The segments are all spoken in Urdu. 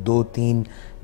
2-3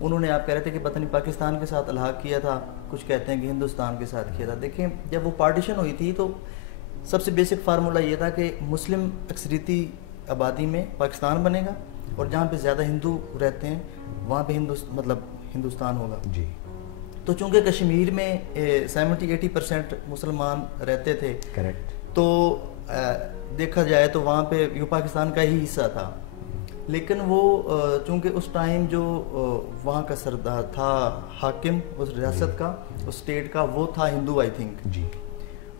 انہوں نے آپ کہہ رہے تھے کہ پتہ نہیں پاکستان کے ساتھ الحاق کیا تھا, کچھ کہتے ہیں کہ ہندوستان کے ساتھ کیا تھا. دیکھیں جب وہ پارٹیشن ہوئی تھی تو سب سے بیسک فارمولہ یہ تھا کہ مسلم اکثریتی آبادی میں پاکستان بنے گا, اور جہاں پہ زیادہ ہندو رہتے ہیں وہاں پہ ہندوستان ہوگا. جی. تو چونکہ کشمیر میں 70-80% مسلمان رہتے تھے, کریکٹ, تو دیکھا جائے تو وہاں پہ یہ پاکستان کا ہی حصہ تھا. لیکن وہ چونکہ اس ٹائم جو وہاں کا سردار تھا, حاکم اس ریاست کا, اس اسٹیٹ کا, وہ تھا ہندو آئی تھنک. جی.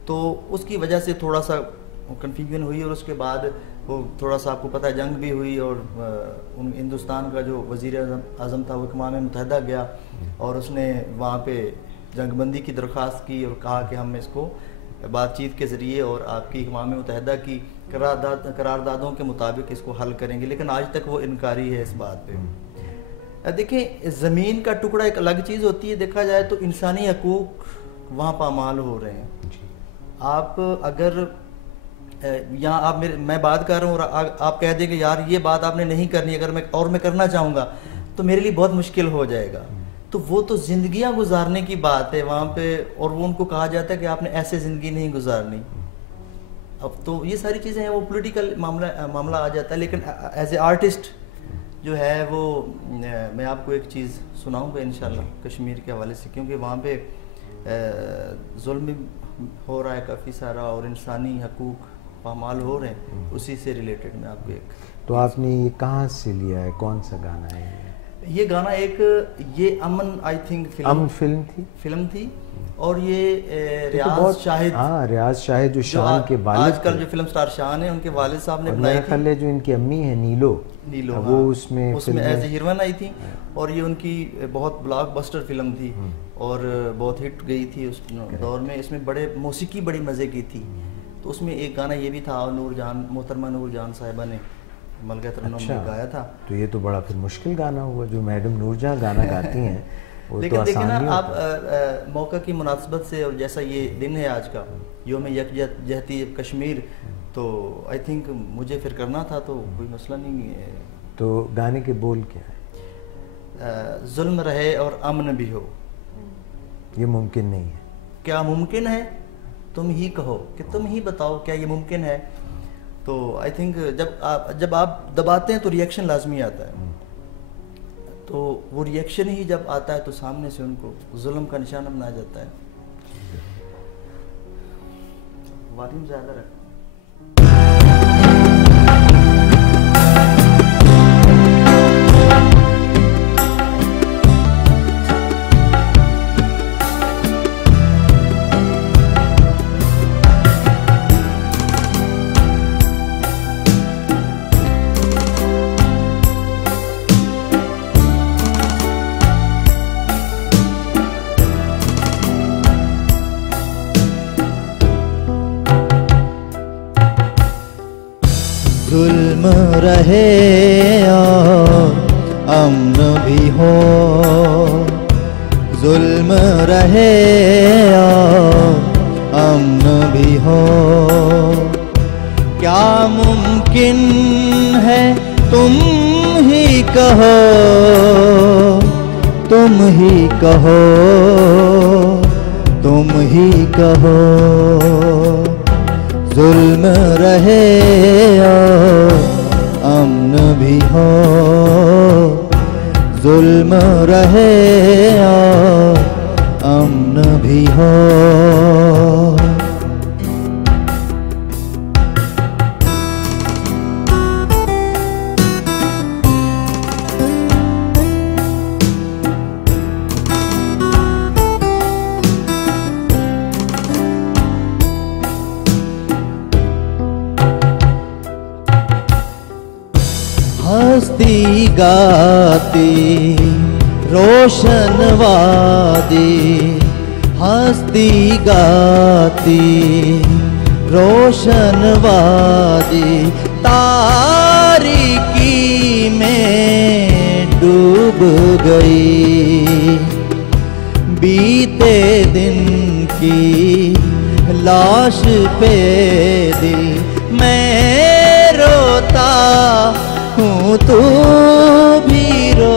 تو اس کی وجہ سے تھوڑا سا کنفیوژن ہوئی, اور اس کے بعد وہ تھوڑا سا آپ کو پتہ ہے جنگ بھی ہوئی, اور ہندوستان کا جو وزیر اعظم تھا وہ اقوام متحدہ گیا, اور اس نے وہاں پہ جنگ بندی کی درخواست کی اور کہا کہ ہم اس کو بات چیت کے ذریعے اور آپ کی اقوام متحدہ کی قراردادوں کے مطابق اس کو حل کریں گے. لیکن آج تک وہ انکاری ہے اس بات پہ. دیکھیں زمین کا ٹکڑا ایک الگ چیز ہوتی ہے, دیکھا جائے تو انسانی حقوق وہاں پامال ہو رہے ہیں. آپ اگر یہاں آپ میں بات کر رہا ہوں اور آپ کہہ دیں کہ یار یہ بات آپ نے نہیں کرنی, اگر میں کرنا چاہوں گا تو میرے لیے بہت مشکل ہو جائے گا. تو وہ تو زندگیاں گزارنے کی بات ہے وہاں پہ, اور وہ ان کو کہا جاتا ہے کہ آپ نے ایسے زندگی نہیں گزارنی. اب تو یہ ساری چیزیں ہیں, وہ پولیٹیکل معاملہ آ جاتا ہے. لیکن ایز اے آرٹسٹ جو ہے وہ میں آپ کو ایک چیز سناؤں گا انشاءاللہ کشمیر کے حوالے سے, کیونکہ وہاں پہ ظلم ہو رہا ہے کافی سارا, اور انسانی حقوق پامال ہو رہے ہیں. اسی سے ریلیٹڈ میں آپ کو ایک. تو آپ نے یہ کہاں سے لیا ہے, کون سا گانا ہے یہ گانا؟ ایک یہ امن آئی تھنک فلم تھی, اور یہ ریاض شاہد, ریاض شاہد جو شان کے والد, آج کل جو فلم سٹار شان ہیں, ان کے والد صاحب نے بنائی تھی. میرا جو ان کی امی ہے نیلو, وہ اس میں ایز اے ہیروئن آئی تھی, اور یہ ان کی بہت بلاک بسٹر فلم تھی اور بہت ہٹ گئی تھی اس دور میں. اس میں موسیقی بڑی مزے کی تھی. تو اس میں ایک گانا یہ بھی تھا, محترمہ نور جہاں صاحبہ نے ملکہ ترنم نے گایا تھا. تو یہ تو بڑا پھر مشکل گانا ہوا جو میڈم نور جہاں گانا گاتی ہیں. لیکن دیکھیں نا آپ موقع کی مناسبت سے, اور جیسا یہ دن ہے آج کا یوم یکجہتی کشمیر, تو آئی تھنک مجھے پھر کرنا تھا, تو کوئی مسئلہ نہیں ہے. تو گانے کے بول کیا ہے؟ ظلم رہے اور امن بھی ہو. یہ ممکن نہیں ہے. کیا ممکن ہے؟ تم ہی کہو کہ تم ہی بتاؤ کیا یہ ممکن ہے. تو آئی تھنک جب آپ دباتے ہیں تو ریئیکشن لازمی آتا ہے. تو وہ ریئیکشن ہی جب آتا ہے تو سامنے سے ان کو ظلم کا نشانہ بنایا جاتا ہے. والیوم زیادہ رکھ. ظلم رہے اور امن بھی ہو, ظلم رہے اور امن بھی ہو. کیا ممکن ہے تم ہی کہو, تم ہی کہو, تم ہی کہو. ظلم رہے اور امن بھی ہو, ظلم رہے اور امن بھی ہو. ہستی گاتی روشن وادی, ہستی گاتی روشن وادی, تاریکی میں ڈوب گئی. بیتے دن کی لاش پہ دل میں روتا ہوں, تو بھی رو.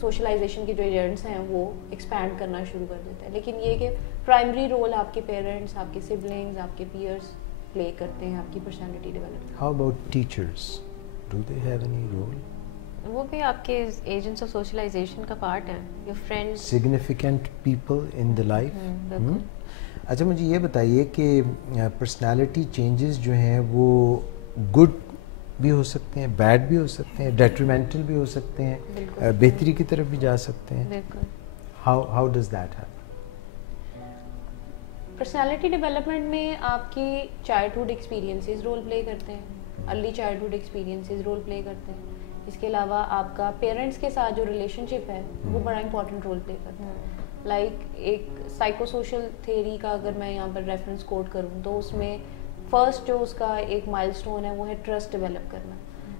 سوشلائزیشن کے جو ایجنٹس ہیں وہ ایکسپینڈ کرنا شروع کر دیتے ہیں. لیکن یہ کہ پرائمری رول آپ کے پیرنٹس, آپ کے سبلنگز, آپ کے پیئرس پلے کرتے ہیں آپ کی personality development. How about teachers? Do they have any role? وہ بھی آپ کے ایجنٹس آف سوشلائزیشن کا پارٹ ہیں. Your friends, Significant people in the life? بالکل. اچھا مجھے یہ بتائیے کہ پرسنالٹی چینجز جو ہیں وہ گڈ بھی ہو سکتے ہیں, بیڈ بھی ہو سکتے ہیں, ڈیٹریمنٹل بھی ہو سکتے ہیں, بہتری کی طرف بھی جا سکتے ہیں. بالکل. How does that happen? Personality development میں آپ کی چائلڈہڈ ایکسپیرینسز رول پلے کرتے ہیں, early childhood experiences role play کرتے ہیں. اس کے علاوہ آپ کا پیرنٹس کے ساتھ جو ریلیشن شپ ہے وہ بڑا امپورٹنٹ رول پلے کرتا ہے. لائک ایک سائیکو سوشل تھیوری کا اگر میں یہاں پر ریفرنس کوٹ کروں تو اس میں فرسٹ جو اس کا ایک مائل سٹون ہے وہ ہے ٹرسٹ ڈیولپ کرنا,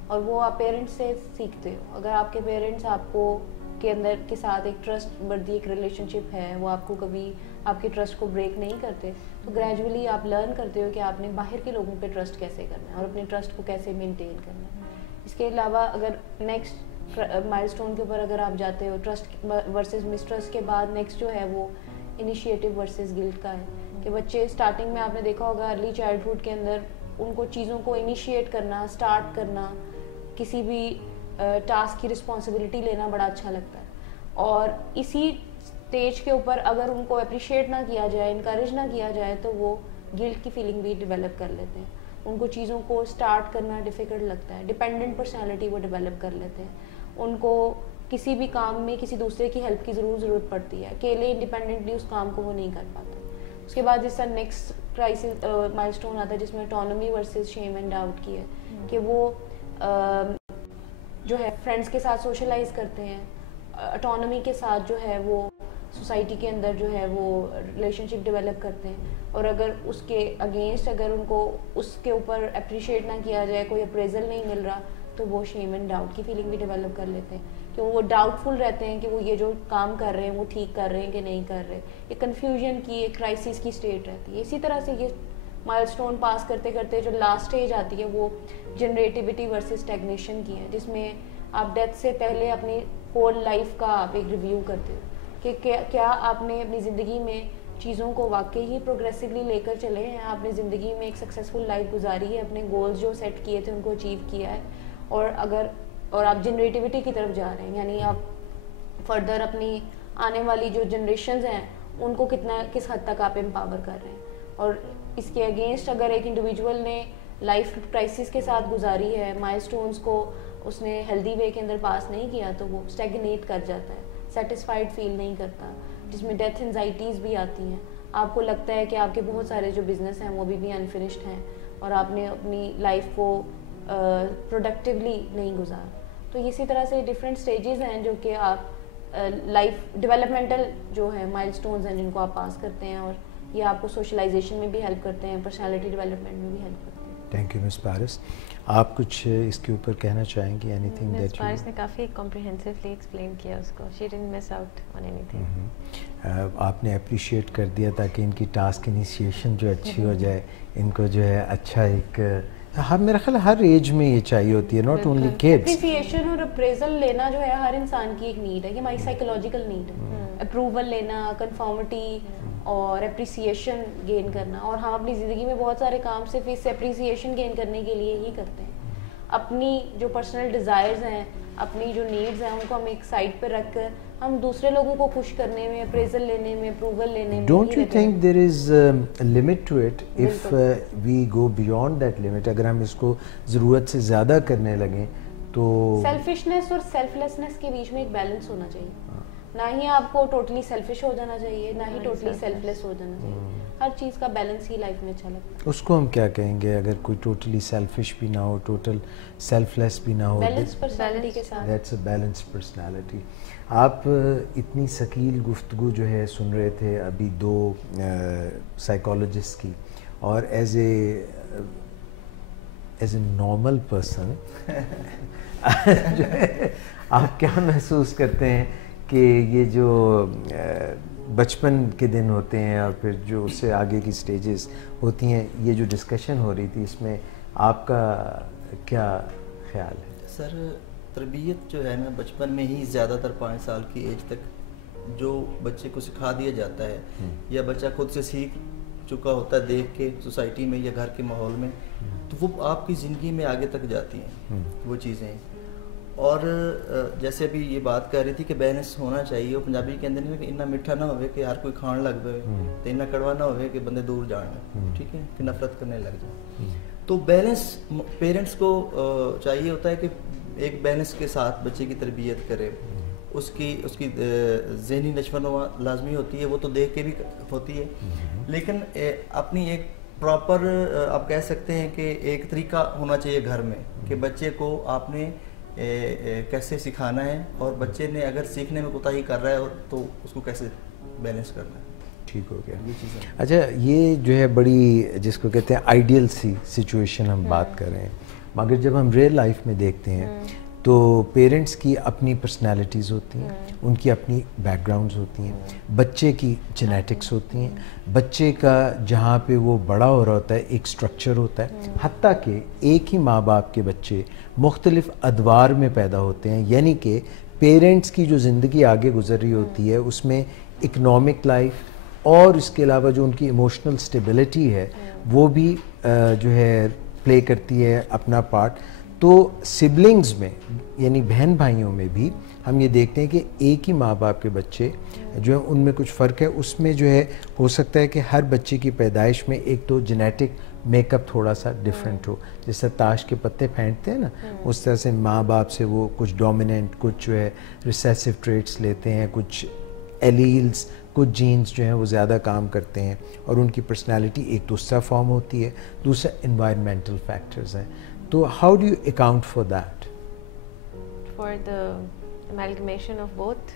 اور وہ آپ پیرنٹس سے سیکھتے ہو. اگر آپ کے پیرنٹس آپ کو کے اندر کے ساتھ ایک ٹرسٹ بردی ایک ریلیشن شپ ہے, وہ آپ کو کبھی آپ کے ٹرسٹ کو بریک نہیں کرتے, تو گریجولی آپ لرن کرتے ہو کہ آپ نے باہر کے لوگوں پہ ٹرسٹ کیسے کرنا ہے اور اپنے ٹرسٹ کو کیسے مینٹین کرنا ہے. اس کے علاوہ اگر نیکسٹ مائل سٹون کے اوپر اگر آپ جاتے ہو ٹرسٹ ورسز مسٹرسٹ کے بعد, نیکسٹ جو ہے وہ انیشیٹو ورسز گلٹ کا ہے. کہ بچے اسٹارٹنگ میں آپ نے دیکھا ہوگا ارلی چائلڈہڈ کے اندر ان کو چیزوں کو انیشیٹ کرنا, اسٹارٹ کرنا, کسی بھی ٹاسک کی رسپانسبلٹی لینا بڑا اچھا لگتا ہے. اور اسی اسٹیج کے اوپر اگر ان کو اپریشیٹ نہ کیا جائے, انکریج نہ کیا جائے, تو وہ گلٹ کی فیلنگ بھی ڈیولپ کر لیتے ہیں. ان کو چیزوں کو اسٹارٹ کرنا ڈیفیکلٹ لگتا ہے. ڈپینڈنٹ پرسنالٹی وہ ڈیولپ کر لیتے ہیں. ان کو کسی بھی کام میں کسی دوسرے کی ہیلپ کی ضرورت پڑتی ہے, اکیلے انڈیپینڈنٹلی اس کام کو وہ نہیں کر پاتے. اس کے بعد جس کا نیکسٹ کرائسس مائل سٹون آتا ہے جس میں autonomy versus shame and doubt کی ہے, کہ وہ جو ہے فرینڈس کے ساتھ سوشلائز کرتے ہیں, اٹانومی کے ساتھ جو ہے وہ سوسائٹی کے اندر جو ہے وہ ریلیشن شپ ڈیولپ کرتے ہیں. اور اگر اس کے اگینسٹ اگر ان کو اس کے اوپر اپریشیٹ نہ کیا جائے, کوئی اپریزل نہیں مل رہا, تو وہ شیم اینڈ ڈاؤٹ کی فیلنگ بھی ڈیولپ کر لیتے ہیں, کہ وہ ڈاؤٹ فل رہتے ہیں کہ وہ یہ جو کام کر رہے ہیں وہ ٹھیک کر رہے ہیں کہ نہیں کر رہے. ایک کنفیوژن کی, ایک کرائسس کی اسٹیٹ رہتی ہے. اسی طرح سے یہ مائل سٹون پاس کرتے کرتے جو لاسٹ اسٹیج آتی ہے وہ جنریٹیوٹی ورسز اسٹیگنیشن کی ہے, جس میں آپ ڈیتھ سے پہلے اپنی ہول لائف کا آپ ایک ریویو کرتے ہو کہ کیا آپ نے اپنی زندگی میں چیزوں کو واقعی ہی پروگریسولی لے کر چلے ہیں, آپ نے زندگی میں ایک سکسیزفل لائف گزاری ہے, اپنے گولز جو سیٹ کیے تھے ان کو اچیو کیا ہے, اور آپ جنریٹیوٹی کی طرف جا رہے ہیں, یعنی آپ فردر اپنی آنے والی جو جنریشنز ہیں ان کو کس حد تک آپ امپاور کر رہے ہیں. اور اس کے اگینسٹ اگر ایک انڈیویجول نے لائف کرائسس کے ساتھ گزاری ہے, مائل سٹونز کو اس نے ہیلدی وے کے اندر پاس نہیں کیا, تو وہ اسٹیگنیٹ کر جاتا ہے, سیٹسفائڈ فیل نہیں کرتا, جس میں ڈیتھ انزائٹیز بھی آتی ہیں. آپ کو لگتا ہے کہ آپ کے بہت سارے جو بزنس ہیں وہ بھی انفنشڈ ہیں اور آپ نے اپنی لائف کو پروڈکٹیولی نہیں گزارا. تو اسی طرح سے ڈفرینٹ اسٹیجز ہیں جو کہ آپ لائف ڈیولپمنٹل جو ہے مائل سٹونز ہیں جن کو آپ پاس کرتے ہیں, اور یہ آپ کو سوشلائزیشن میں بھی ہیلپ کرتے ہیں, پرسنالٹی ڈیولپمنٹ میں بھی ہیلپ کرتے ہیں. تھینک یو مس پارس. آپ کچھ اس کے اوپر کہنا چاہیں گی؟ اینی تھنگ دیٹ پارس نے کافی کمپریہنسولی ایکسپلین کیا اس کو. She didn't miss out on anything. آپ نے اپریشیٹ کر دیا تاکہ ان کی ٹاسک انیشیشن جو اچھی ہو جائے, ان کو جو ہے اچھا ایک میرا خیال ہر ایج میں یہ چاہیے ہوتی ہے, ناٹ اونلی کڈس. اپریسیشن اور اپریزل لینا جو ہے ہر انسان کی ایک نیڈ ہے, یہ ہماری سائیکولوجیکل نیڈ ہے. اپروول لینا, کنفارمٹی اور اپریسیشن گین کرنا, اور ہم اپنی زندگی میں بہت سارے کام صرف اس اپریسیشن گین کرنے کے لیے ہی کرتے ہیں. اپنی جو پرسنل ڈیزائرز ہیں, اپنی جو نیڈز ہیں, ان کو ہم ایک سائڈ پہ رکھ کر ہم دوسرے لوگوں کو خوش کرنے میں, اپریزل لینے میں, اپروول لینے میں. Don't you think there is a limit to it if we go beyond that limit? اگر ہم اس کو ضرورت سے زیادہ کرنے لگیں تو سیلفشنس اور سیلف لیسنس کے بیچ میں ایک بیلنس ہونا چاہیے. نہ ہی آپ کو ٹوٹلی سیلفش ہو جانا چاہیے, نہ ہی ٹوٹلی سیلف لیس ہو جانا چاہیے. ہر چیز کا بیلنس ہی لائف میں اچھا لگتا ہے. اس کو ہم کیا کہیں گے اگر کوئی ٹوٹلی سیلفش بھی نہ ہو, ٹوٹل سیلف لیس بھی نہ ہو؟ بیلنس پرسنالٹی کے ساتھ. That's a balance personality. آپ اتنی ثقیل گفتگو جو ہے سن رہے تھے ابھی دو سائیکالوجسٹ کی, اور ایز اے نارمل پرسن جو ہے آپ کیا محسوس کرتے ہیں کہ یہ جو بچپن کے دن ہوتے ہیں اور پھر جو اس سے آگے کی سٹیجز ہوتی ہیں, یہ جو ڈسکشن ہو رہی تھی اس میں آپ کا کیا خیال ہے؟ سر تربیت جو ہے نا بچپن میں ہی زیادہ تر 5 سال کی ایج تک جو بچے کو سکھا دیا جاتا ہے یا بچہ خود سے سیکھ چکا ہوتا ہے دیکھ کے سوسائٹی میں یا گھر کے ماحول میں, تو وہ آپ کی زندگی میں آگے تک جاتی ہیں وہ چیزیں. اور جیسے ابھی یہ بات کر رہی تھی کہ بیلنس ہونا چاہیے, وہ پنجابی کے اندر کہ اتنا میٹھا نہ ہوئے کہ ہر کوئی کھان لگ پائے, تو اتنا کڑوا نہ ہوئے کہ بندے دور جان, ٹھیک ہے, کہ نفرت کرنے لگ جائے. تو بیلنس پیرنٹس کو چاہیے ہوتا ہے کہ ایک بیلنس کے ساتھ بچے کی تربیت کرے. اس کی ذہنی نشوونما لازمی ہوتی ہے, وہ تو دیکھ کے بھی ہوتی ہے, لیکن اپنی ایک پراپر آپ کہہ سکتے ہیں کہ ایک طریقہ ہونا چاہیے گھر میں کہ بچے کو آپ نے کیسے سکھانا ہے, اور بچے نے اگر سیکھنے میں کوتاہی کر رہا ہے تو اس کو کیسے بیلنس کرنا ہے. ٹھیک ہو گیا. اچھا, یہ جو ہے بڑی جس کو کہتے ہیں آئیڈیل سی سچویشن ہم بات کر رہے ہیں, مگر جب ہم ریئل لائف میں دیکھتے ہیں تو پیرنٹس کی اپنی پرسنالٹیز ہوتی ہیں, ان کی اپنی بیک گراؤنڈز ہوتی ہیں, بچے کی جینیٹکس ہوتی ہیں, بچے کا جہاں پہ وہ بڑا ہو رہا ہوتا ہے ایک سٹرکچر ہوتا ہے, حتیٰ کہ ایک ہی ماں باپ کے بچے مختلف ادوار میں پیدا ہوتے ہیں. یعنی کہ پیرنٹس کی جو زندگی آگے گزر رہی ہوتی ہے اس میں اکنامک لائف اور اس کے علاوہ جو ان کی ایموشنل سٹیبلٹی ہے وہ بھی جو ہے پلے کرتی ہے اپنا پارٹ. تو سبلنگز میں یعنی بہن بھائیوں میں بھی ہم یہ دیکھتے ہیں کہ ایک ہی ماں باپ کے بچے جو ہیں ان میں کچھ فرق ہے. اس میں جو ہے ہو سکتا ہے کہ ہر بچے کی پیدائش میں ایک تو جینیٹک میک اپ تھوڑا سا ڈفرینٹ ہو, جس طرح تاش کے پتے پھینٹتے ہیں نا, اس طرح سے ماں باپ سے وہ کچھ ڈومیننٹ, کچھ جو ہے ریسیسو ٹریٹس لیتے ہیں, کچھ ایلیلز, کچھ جینز جو ہیں وہ زیادہ کام کرتے ہیں, اور ان کی پرسنالٹی ایک تو اس طرح فارم ہوتی ہے, دوسرا انوائرمنٹل فیکٹرز ہیں. تو how do you account for that? For the amalgamation of both,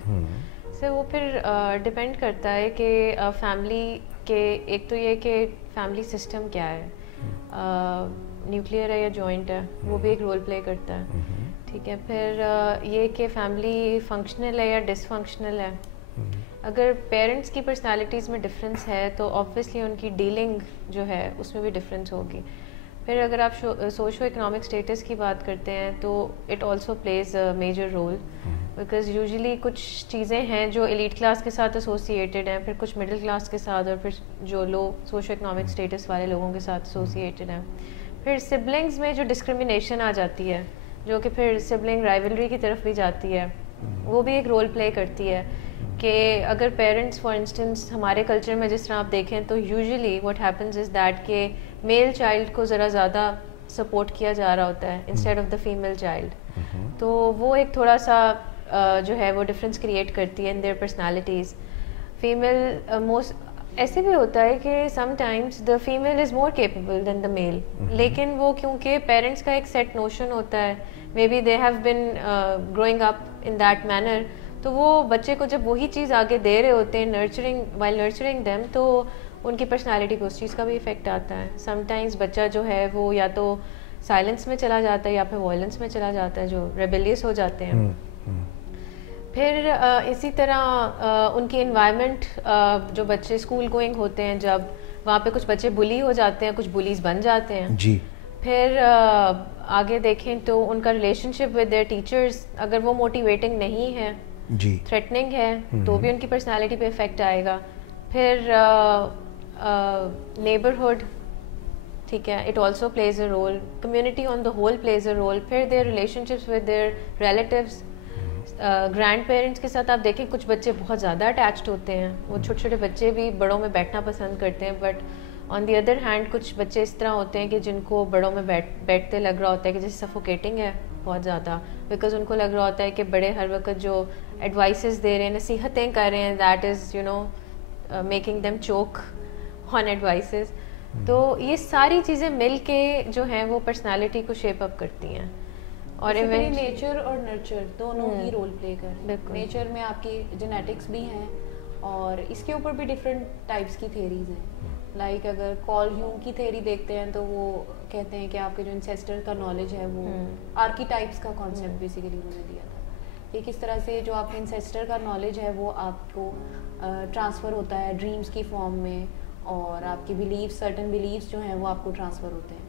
سے وہ پھر ڈپینڈ کرتا ہے کہ فیملی کے, ایک تو یہ کہ فیملی سسٹم کیا ہے, نیوکلیئر ہے یا جوائنٹ ہے, وہ بھی ایک رول پلے کرتا ہے, ٹھیک ہے. پھر یہ کہ فیملی فنکشنل ہے یا ڈس فنکشنل ہے. اگر پیرنٹس کی پرسنالٹیز میں ڈفرینس ہے تو آبویسلی ان کی ڈیلنگ جو ہے اس میں بھی ڈفرینس ہوگی. پھر اگر آپ سوشو اکنامک اسٹیٹس کی بات کرتے ہیں تو it also plays a major role, because usually کچھ چیزیں ہیں جو ایلیٹ کلاس کے ساتھ ایسوسیٹیڈ ہیں, پھر کچھ مڈل کلاس کے ساتھ, اور پھر جو لو سوشو اکنامک اسٹیٹس والے لوگوں کے ساتھ ایسوسیٹیڈ ہیں. پھر سبلنگز میں جو ڈسکریمنیشن آ جاتی ہے, جو کہ پھر سبلنگ رائیولری کی طرف بھی جاتی ہے, وہ بھی ایک رول پلے کرتی ہے. کہ اگر پیرنٹس فار انسٹنس ہمارے کلچر میں جس طرح آپ دیکھیں تو usually what happens is that کہ میل چائلڈ کو ذرا زیادہ سپورٹ کیا جا رہا ہوتا ہے instead of the female child, تو وہ ایک تھوڑا سا جو ہے وہ ڈفرینس کریٹ کرتی ہے in their personalities. Female most ایسے بھی ہوتا ہے کہ sometimes the female is more capable than the male, لیکن وہ کیونکہ پیرنٹس کا ایک سیٹ نوشن ہوتا ہے, maybe they have been growing up in that manner, تو وہ بچے کو جب وہی چیز آگے دے رہے ہوتے ہیں نرچرنگ دیم, تو ان کی پرسنالٹی کو اس چیز کا بھی افیکٹ آتا ہے. سم ٹائمز بچہ جو ہے وہ یا تو سائلنس میں چلا جاتا ہے یا پھر وائلنس میں چلا جاتا ہے, جو ریبیلیس ہو جاتے ہیں. پھر اسی طرح ان کی انوائرمنٹ, جو بچے اسکول گوئنگ ہوتے ہیں جب, وہاں پہ کچھ بچے بلی ہو جاتے ہیں, کچھ بلیز بن جاتے ہیں. جی. پھر آگے دیکھیں تو ان کا relationship with their teachers اگر وہ موٹیویٹنگ نہیں ہے, جی, تھریٹننگ ہے, تو بھی ان کی پرسنالٹی پہ افیکٹ آئے گا. پھر نیبرہڈ, ٹھیک ہے, it also plays a role. Community on the whole plays a role. پھر their relationships with their relatives, grandparents کے ساتھ آپ دیکھیں کچھ بچے بہت زیادہ اٹیچڈ ہوتے ہیں, وہ چھوٹے چھوٹے بچے بھی بڑوں میں بیٹھنا پسند کرتے ہیں, but on the other hand کچھ بچے اس طرح ہوتے ہیں کہ جن کو بڑوں میں بیٹھتے لگ رہا ہوتا ہے کہ جیسے سفوکیٹنگ ہے بہت زیادہ, بیکاز ان کو لگ رہا ہوتا ہے کہ بڑے ہر وقت جو ایڈوائسز دے رہے ہیں, نصیحتیں کر رہے ہیں, that is you know making them choke on advices. تو یہ ساری چیزیں مل کے جو ہیں وہ پرسنالٹی کو شیپ اپ کرتی ہیں. اور نیچر اور نرچر دونوں ہی رول پلے کر رہے ہیں. نیچر میں آپ کی جینیٹکس بھی ہیں, اور اس کے اوپر بھی ڈفرینٹ ٹائپس کی تھیریز ہیں. لائک اگر کال ہیوم کی تھیری دیکھتے ہیں تو وہ کہتے ہیں کہ آپ کے جو انسیسٹر کا نالج ہے وہ آرکی ٹائپس کا کانسیپٹ بیسیکلی انہوں نے دیا تھا, کہ کس طرح سے جو آپ کے انسیسٹر کا نالج ہے وہ آپ کو ٹرانسفر ہوتا ہے ڈریمز کی فارم میں, اور آپ کی بلیفس, سرٹن بلیفس جو ہیں وہ آپ کو ٹرانسفر ہوتے ہیں.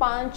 5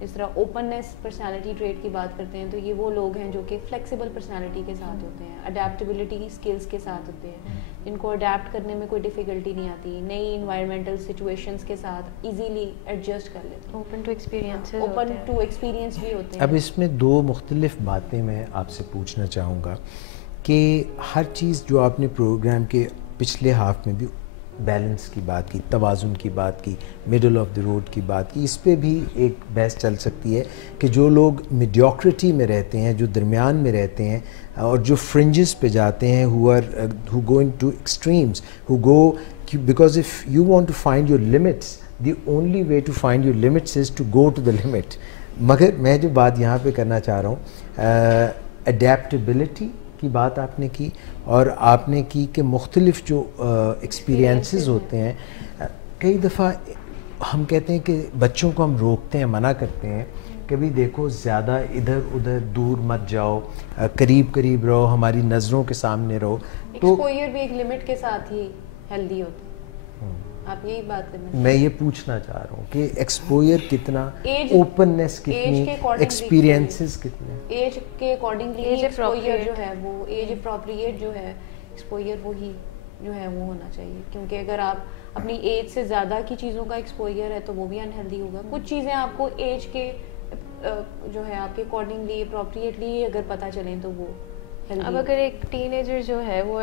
جس طرح اوپننیس پرسنالٹی ٹریٹ کی بات کرتے ہیں تو یہ وہ لوگ ہیں جو کہ فلیکسیبل پرسنالٹی کے ساتھ ہوتے ہیں, اڈیپٹیبلٹی اسکلس کے ساتھ ہوتے ہیں, جن کو اڈیپٹ کرنے میں کوئی ڈیفیکلٹی نہیں آتی, نئی انوائرمنٹل سچویشنس کے ساتھ ایزیلی ایڈجسٹ کر لیتے ہیں, اوپن ٹو ایکسپیرینس بھی ہوتے ہیں. اب اس میں دو مختلف باتیں میں آپ سے پوچھنا چاہوں گا کہ ہر چیز جو آپ نے پروگرام کے پچھلے ہاف میں بھی بیلنس کی بات کی, توازن کی بات کی, مڈل آف دی روڈ کی بات کی, اس پہ بھی ایک بحث چل سکتی ہے کہ جو لوگ میڈیوکریٹی میں رہتے ہیں, جو درمیان میں رہتے ہیں اور جو فرنجز پہ جاتے ہیں, who go into extremes, who go, because if you want to find your limits, the only way to find your limits is to go to the limit. مگر میں جو بات یہاں پہ کرنا چاہ رہا ہوں, اڈیپٹیبلٹی کی بات آپ نے کی, اور آپ نے کی کہ مختلف جو ایکسپیرینسز ہوتے ہیں, کئی دفعہ ہم کہتے ہیں کہ بچوں کو ہم روکتے ہیں, منع کرتے ہیں کہ بھی دیکھو زیادہ ادھر ادھر دور مت جاؤ, قریب قریب رہو, ہماری نظروں کے سامنے رہو. تو ایکسپوئر بھی ایک لمٹ کے ساتھ ہی ہیلدی ہوتا ہے. آپ یہی بات کرنا, میں یہ پوچھنا چاہ رہا ہوں کہ ایکسپوئر کتنا, اوپننیس کتنی, ایکسپیرینسز کتنے, ایج کے اکارڈنگلی ایکسپوئر جو ہے وہ ایج اپروپریٹ جو ہے ایکسپوئر وہی جو ہے وہ ہونا چاہیے, کیونکہ اگر آپ اپنی ایج سے زیادہ کی چیزوں کا ایکسپوئر ہے تو وہ بھی انہیلدی ہوگا. کچھ چیزیں آپ کو ایج کے جو ہے آپ کے اکارڈنگلی اپروپریٹلی اگر پتہ چلیں تو وہ ہیلدی. اب اگر ایک ٹین ایجر جو ہے وہ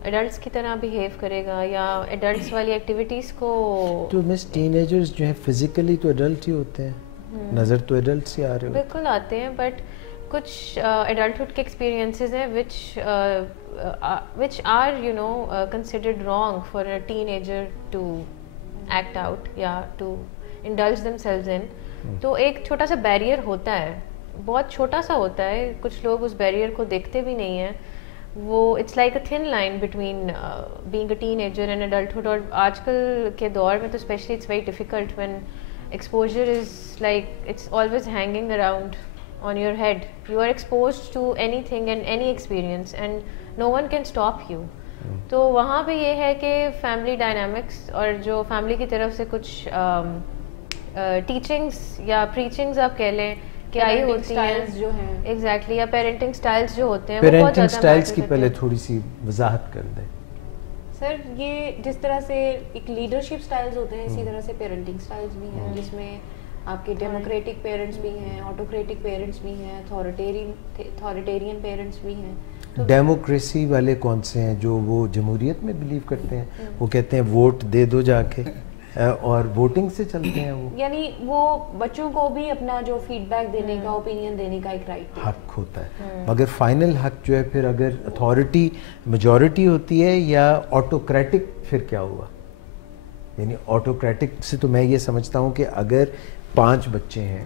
ایڈلٹس کی طرح بیہیو کرے گا یا ایڈلٹس والی ایکٹیویٹیز کو, تو مس ٹین ایجرز جو ہیں فزیکلی تو ایڈلٹ ہی ہوتے ہیں, نظر تو ایڈلٹس ہی آ رہے ہیں, بالکل آتے ہیں, بٹ کچھ ایڈلٹہڈ کے ایکسپیرینسز ہیں which are considered wrong for a teenager to act out یا to indulge themselves in. تو ایک چھوٹا سا بیریئر ہوتا ہے, بہت چھوٹا سا ہوتا ہے, کچھ لوگ اس بیریئر کو دیکھتے بھی نہیں ہیں. وہ it's like a thin line between being a teenager and adulthood. اور آج کل کے دور میں تو specially it's very difficult when exposure is like it's always hanging around on your head. You are exposed to anything and any experience and no one can stop you. تو وہاں پہ یہ ہے کہ فیملی ڈائنامکس اور جو فیملی کی طرف سے کچھ ٹیچنگس یا پریچنگس آپ کہہ لیں کہ آئی ہوتی ہیں جو ہیں ایگزیکٹلی, یا پیرنٹنگ سٹائلز جو ہوتے ہیں, پیرنٹنگ سٹائلز کی پہلے تھوڑی سی وضاحت کر دیں. سر یہ جس طرح سے ایک لیڈرشپ سٹائلز ہوتے ہیں اسی طرح سے پیرنٹنگ سٹائلز بھی ہیں, جس میں آپ کے ڈیموکریٹک پیرنٹس بھی ہیں, آٹوکریٹک پیرنٹس بھی ہیں, اتھارٹیرین پیرنٹس بھی ہیں. ڈیموکریسی والے کون سے ہیں؟ جو وہ جمہوریت میں بلیو کرتے ہیں, وہ کہتے ہیں ووٹ دے دو جا کے, اور ووٹنگ سے چلتے ہیں. وہ یعنی وہ بچوں کو بھی اپنا جو فیڈ بیک دینے کا, اوپینین دینے کا ایک رائٹ حق ہوتا ہے, مگر فائنل حق جو ہے پھر اگر اتھارٹی میجورٹی ہوتی ہے یا آٹوکریٹک, پھر کیا ہوا؟ یعنی آٹوکریٹک سے تو میں یہ سمجھتا ہوں کہ اگر 5 بچے ہیں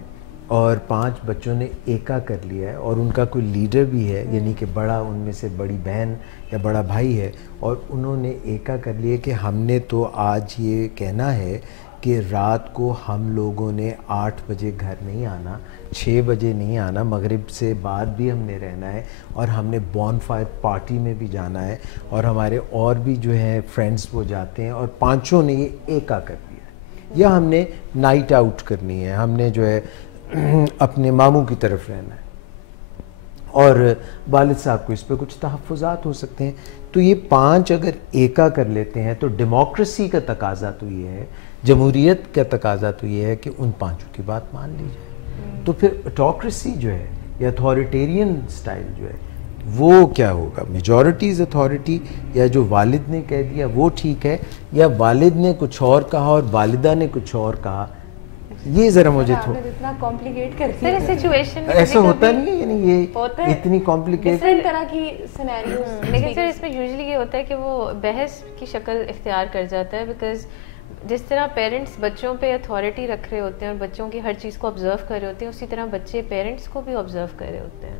اور 5 بچوں نے ایکا کر لیا ہے اور ان کا کوئی لیڈر بھی ہے, یعنی کہ بڑا ان میں سے بڑی بہن یا بڑا بھائی ہے, اور انہوں نے ایکا کر لیا کہ ہم نے تو آج یہ کہنا ہے کہ رات کو ہم لوگوں نے 8 بجے گھر نہیں آنا, 6 بجے نہیں آنا, مغرب سے بعد بھی ہم نے رہنا ہے, اور ہم نے بون فائر پارٹی میں بھی جانا ہے, اور ہمارے اور بھی جو ہیں فرینڈس وہ جاتے ہیں, اور 5 نے یہ ایکا کر دیا ہے, یا ہم نے نائٹ آؤٹ کرنی ہے, ہم نے جو ہے اپنے ماموں کی طرف رہنا ہے, اور والد صاحب کو اس پہ کچھ تحفظات ہو سکتے ہیں. تو یہ 5 اگر ایکا کر لیتے ہیں تو ڈیموکریسی کا تقاضا تو یہ ہے, جمہوریت کا تقاضا تو یہ ہے کہ ان 5 کی بات مان لی جائے. تو پھر آٹوکریسی جو ہے یا اتھارٹیرین سٹائل جو ہے وہ کیا ہوگا؟ میجورٹیز اتھارٹی, یا جو والد نے کہہ دیا وہ ٹھیک ہے, یا والد نے کچھ اور کہا اور والدہ نے کچھ اور کہا؟ یہ ذرا مجھے تھوڑا اتنا کمپلیکیٹ کر دیا. سچویشن ایسا ہوتا نہیں ہے, یعنی یہ اتنی کمپلیکیٹ ڈفرینٹ طرح کی سینیریوز. لیکن سر اس میں یوزلی یہ ہوتا ہے کہ وہ بحث کی شکل اختیار کر جاتا ہے, بیکاز جس طرح پیرنٹس بچوں پہ اتھارٹی رکھ رہے ہوتے ہیں اور بچوں کی ہر چیز کو آبزرو کر رہے ہوتے ہیں, اسی طرح بچے پیرنٹس کو بھی آبزرو کر رہے ہوتے ہیں.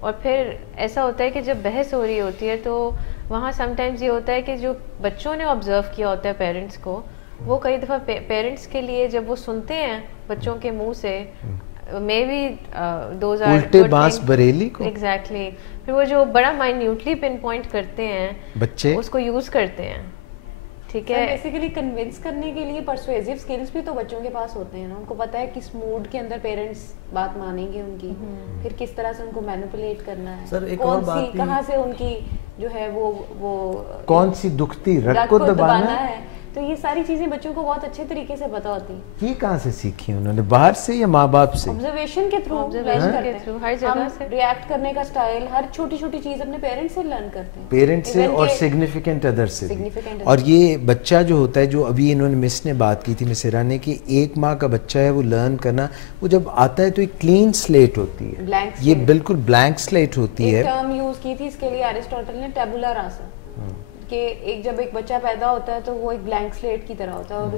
اور پھر ایسا ہوتا ہے کہ جب بحث ہو رہی ہوتی ہے تو وہاں سم ٹائمز یہ ہوتا ہے کہ جو بچوں نے آبزرو کیا ہوتا ہے پیرنٹس کو, وہ کئی دفعہ پیرنٹس کے لیے جب وہ سنتے ہیں بچوں کے منہ سے, مے بی دوز آر الٹے بانس بریلی کو, ایگزیکٹلی, پھر وہ جو بڑا مائنیوٹلی پن پوائنٹ کرتے ہیں بچے اس کو یوز کرتے ہیں. ٹھیک ہے. بیسیکلی کنونس کرنے کے لیے پرسویزو اسکلس بھی تو بچوں کے پاس ہوتے ہیں نا, ان کو پتا ہے کس موڈ کے اندر پیرنٹس بات مانیں گے ان کی, پھر کس طرح سے ان کو مینیپولیٹ کرنا ہے, سر ایک اور بات کہاں سے ان کی جو ہے وہ کون سی دکھتی رگ کو دبانا ہے. تو یہ ساری چیزیں بچوں کو بہت اچھے طریقے سے پتا ہوتی ہیں. یہ کہاں سے سیکھی انہوں نے, باہر سے یا ماں باپ سے؟ آبزرویشن کے تھرو, ہر جگہ سے ریئیکٹ کرنے کا سٹائل, ہر چھوٹی چھوٹی چیز اپنے پیرنٹس سے لرن کرتے ہیں, پیرنٹس سے اور سگنیفیکنٹ ادر سے. اور یہ بچہ جو ہوتا ہے, جو ابھی انہوں نے مس نے بات کی تھی مسرا نے, کہ ایک ماہ کا بچہ ہے وہ لرن کرنا, وہ جب آتا ہے تو ایک کلین سلیٹ ہوتی ہے, یہ بالکل بلینک سلیٹ ہوتی ہے. ایک ٹرم یوز کی تھی اس کے لیے ایرسٹوٹل نے, ٹیبولا راسا, کہ جب ایک بچہ پیدا ہوتا ہے تو وہ ایک بلینک سلیٹ کی طرح ہوتا ہے, اور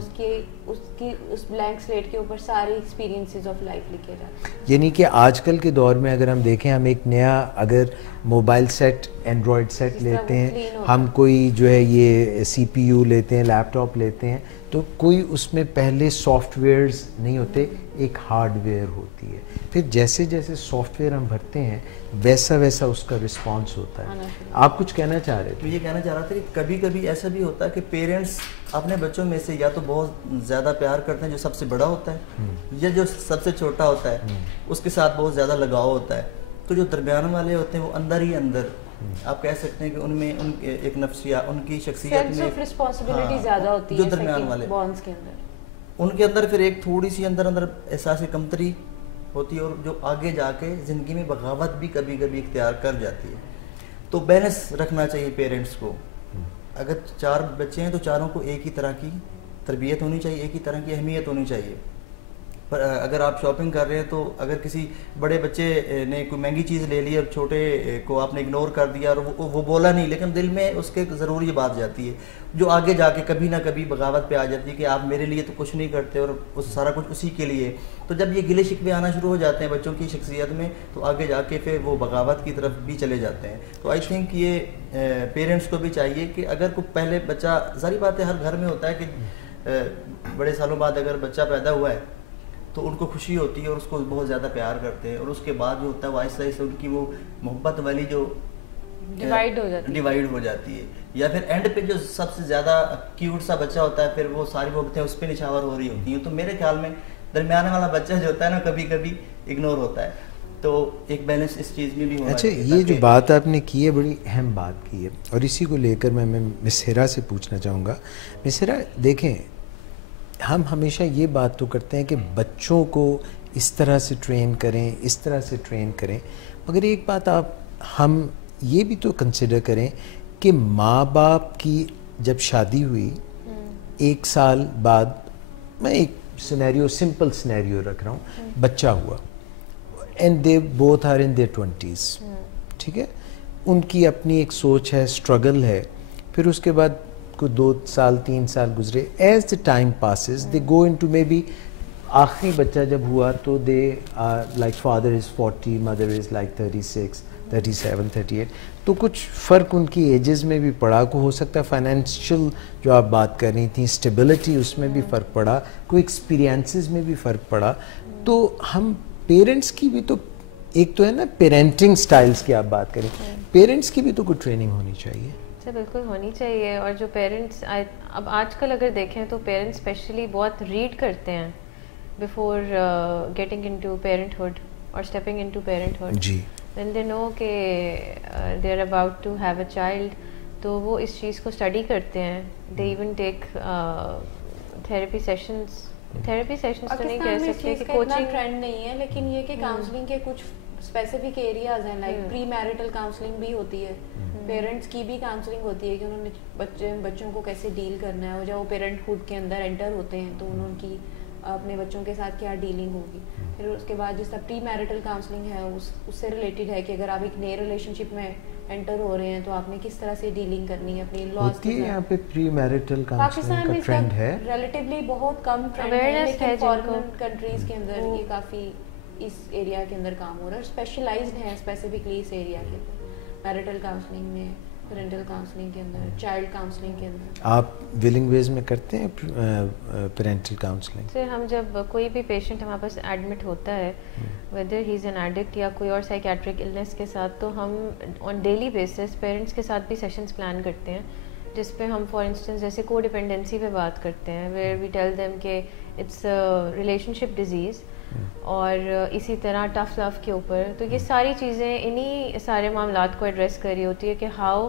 اس بلینک سلیٹ کے اوپر سارے ایکسپیرینسز آف لائف لکھے جاتے ہیں. یعنی کہ آج کل کے دور میں اگر ہم دیکھیں, ہم ایک نیا اگر موبائل سیٹ, اینڈرائڈ سیٹ لیتے ہیں, ہم کوئی جو ہے یہ سی پی یو لیتے ہیں, لیپ ٹاپ لیتے ہیں, تو کوئی اس میں پہلے سافٹ ویئرز نہیں ہوتے, ایک ہارڈ ویئر ہوتی ہے. پھر جیسے جیسے سافٹ ویئر ہم بھرتے ہیں ویسا ویسا اس کا رسپانس ہوتا ہے. آپ کچھ کہنا چاہ رہے تھے؟ یہ کہنا چاہ رہا تھا کہ کبھی کبھی ایسا بھی ہوتا ہے کہ پیرنٹس اپنے بچوں میں سے یا تو بہت زیادہ پیار کرتے ہیں جو سب سے بڑا ہوتا ہے, یا جو سب سے چھوٹا ہوتا ہے اس کے ساتھ بہت زیادہ لگاؤ ہوتا ہے. تو جو درمیان والے ہوتے ہیں وہ اندر ہی اندر آپ کہہ سکتے ہیں کہ ان میں ان ایک نفسیات, ان کی شخصیت میں رسپانسبلٹی زیادہ ہوتی ہے جو درمیان والے بانڈز کے اندر, ان کے اندر پھر ایک تھوڑی سی اندر احساس کمتری ہوتی ہے, اور جو آگے جا کے زندگی میں بغاوت بھی کبھی کبھی اختیار کر جاتی ہے. تو بیلنس رکھنا چاہیے پیرنٹس کو. اگر 4 بچے ہیں تو چاروں کو ایک ہی طرح کی تربیت ہونی چاہیے, ایک ہی طرح کی اہمیت ہونی چاہیے. پر اگر آپ شاپنگ کر رہے ہیں تو اگر کسی بڑے بچے نے کوئی مہنگی چیز لے لی اور چھوٹے کو آپ نے اگنور کر دیا اور وہ بولا نہیں, لیکن دل میں اس کے ضرور یہ بات جاتی ہے جو آگے جا کے کبھی نہ کبھی بغاوت پہ آ جاتی ہے کہ آپ میرے لیے تو کچھ نہیں کرتے اور سارا کچھ اسی کے لیے. تو جب یہ گلے شکوے آنا شروع ہو جاتے ہیں بچوں کی شخصیت میں, تو آگے جا کے پھر وہ بغاوت کی طرف بھی چلے جاتے ہیں. تو آئی تھنک یہ پیرنٹس کو بھی چاہیے کہ اگر کوئی پہلے بچہ, ظاہری بات ہے ہر گھر میں ہوتا ہے کہ بڑے سالوں بعد اگر بچہ پیدا ہوا ہے تو ان کو خوشی ہوتی ہے اور اس کو بہت زیادہ پیار کرتے ہیں, اور اس کے بعد جو ہوتا ہے وہ آہستہ آہستہ ان کی وہ محبت والی جو ڈیوائیڈ ہو جاتی ہے, یا پھر اینڈ پہ جو سب سے زیادہ کیوٹ سا بچہ ہوتا ہے پھر وہ ساری محبتیں اس پہ نچھاور ہو رہی ہوتی ہیں. تو میرے خیال میں درمیانے والا بچہ جو ہوتا ہے نا کبھی کبھی اگنور ہوتا ہے, تو ایک بیلنس اس چیز میں بھی ہونا چاہیے. اچھا, یہ جو بات آپ نے کی ہے بڑی اہم بات کی ہے, اور اسی کو لے کر میں مسرا سے پوچھنا چاہوں گا. مسرا دیکھیں, ہم ہمیشہ یہ بات تو کرتے ہیں کہ بچوں کو اس طرح سے ٹرین کریں, اس طرح سے ٹرین کریں, مگر ایک بات ہم یہ بھی تو کنسیڈر کریں کہ ماں باپ کی جب شادی ہوئی 1 سال بعد, میں ایک سینیریو, سمپل سینیریو رکھ رہا ہوں, بچہ ہوا and they both are in their 20s, ٹھیک ہے, ان کی اپنی ایک سوچ ہے, اسٹرگل ہے, پھر اس کے بعد کو 2 سال 3 سال گزرے, as the time passes they go into maybe, آخری بچہ جب ہوا تو they like father is 40, mother is like 36, 37, 38, تو کچھ فرق ان کی ایجز میں بھی پڑا, کو ہو سکتا ہے فائنینشیل جو آپ بات کر رہی تھیں اسٹیبلٹی اس میں بھی فرق پڑا, کوئی ایکسپیرینسز میں بھی فرق پڑا. تو ہم پیرنٹس کی بھی تو ایک تو ہے نا پیرنٹنگ سٹائلز کی آپ بات کریں, پیرنٹس کی بھی تو کوئی ٹریننگ ہونی چاہیے. بالکل ہونی چاہیے. اور جو پیرنٹس اب آج کل اگر دیکھیں تو پیرنٹس اسپیشلی بہت ریڈ کرتے ہیں بفور گیٹنگ انٹو پیرنٹہڈ اور اسٹیپنگ انٹو پیرنٹہڈ. جی, when they know کہ they are about to have a child, تو وہ اس چیز کو اسٹڈی کرتے ہیں. they even take therapy sessions تو نہیں کہہ سکتے کہ کوچنگ ٹرینڈ نہیں ہے, لیکن یہ کہ کاؤنسلنگ کے کچھ اسپیسیفک ایریاز ہیں, لائک پری میرٹل کاؤنسلنگ بھی ہوتی ہے, پیرنٹس کی بھی کاؤنسلنگ ہوتی ہے کہ انہوں نے بچوں کو کیسے ڈیل کرنا ہے, اور جب وہ پیرنٹ ہوڈ کے اندر انٹر ہوتے ہیں تو انہوں کی اپنے بچوں کے ساتھ کیا ڈیلنگ ہوگی. پھر اس کے بعد جس طرح پری میرٹل کاؤنسلنگ ہے اس سے ریلیٹڈ ہے کہ اگر آپ ایک نئے ریلیشن شپ میں انٹر ہو رہے ہیں تو آپ نے کس طرح سے ڈیلنگ کرنی ہے اپنی لاس کے ساتھ. یہاں پہ پری میرٹل کاؤنسلنگ کا ٹرینڈ ہے, ریلیٹیولی بہت کم ٹرینڈ ہے, لیکن فارن کنٹریز کے اندر یہ کافی اس ایریا کے اندر کام ہو رہا ہے, اسپیشلائزڈ ہے اسپیسیفکلی اس ایریا کے اندر, میرٹل کاؤنسلنگ میں, پیرنٹل کاؤنسلنگ کے اندر, چائلڈ کاؤنسلنگ کے اندر. آپ ولنگ ویز میں کرتے ہیں پیرنٹل کاؤنسلنگ؟ سر ہم جب کوئی بھی پیشنٹ ہمارے پاس ایڈمٹ ہوتا ہے whether he is an addict یا کوئی اور سائیکیٹرک النس کے ساتھ, تو ہم آن ڈیلی بیسس پیرنٹس کے ساتھ بھی سیشنز پلان کرتے ہیں جس پہ ہم فار انسٹنس جیسے کو ڈیپینڈنسی پہ بات کرتے ہیں, ویئر وی ٹیل دیم کہ اٹس ریلیشن شپ ڈیزیز, اور اسی طرح ٹف لو کے اوپر. تو یہ ساری چیزیں انہی سارے معاملات کو ایڈریس کر رہی ہوتی ہے کہ how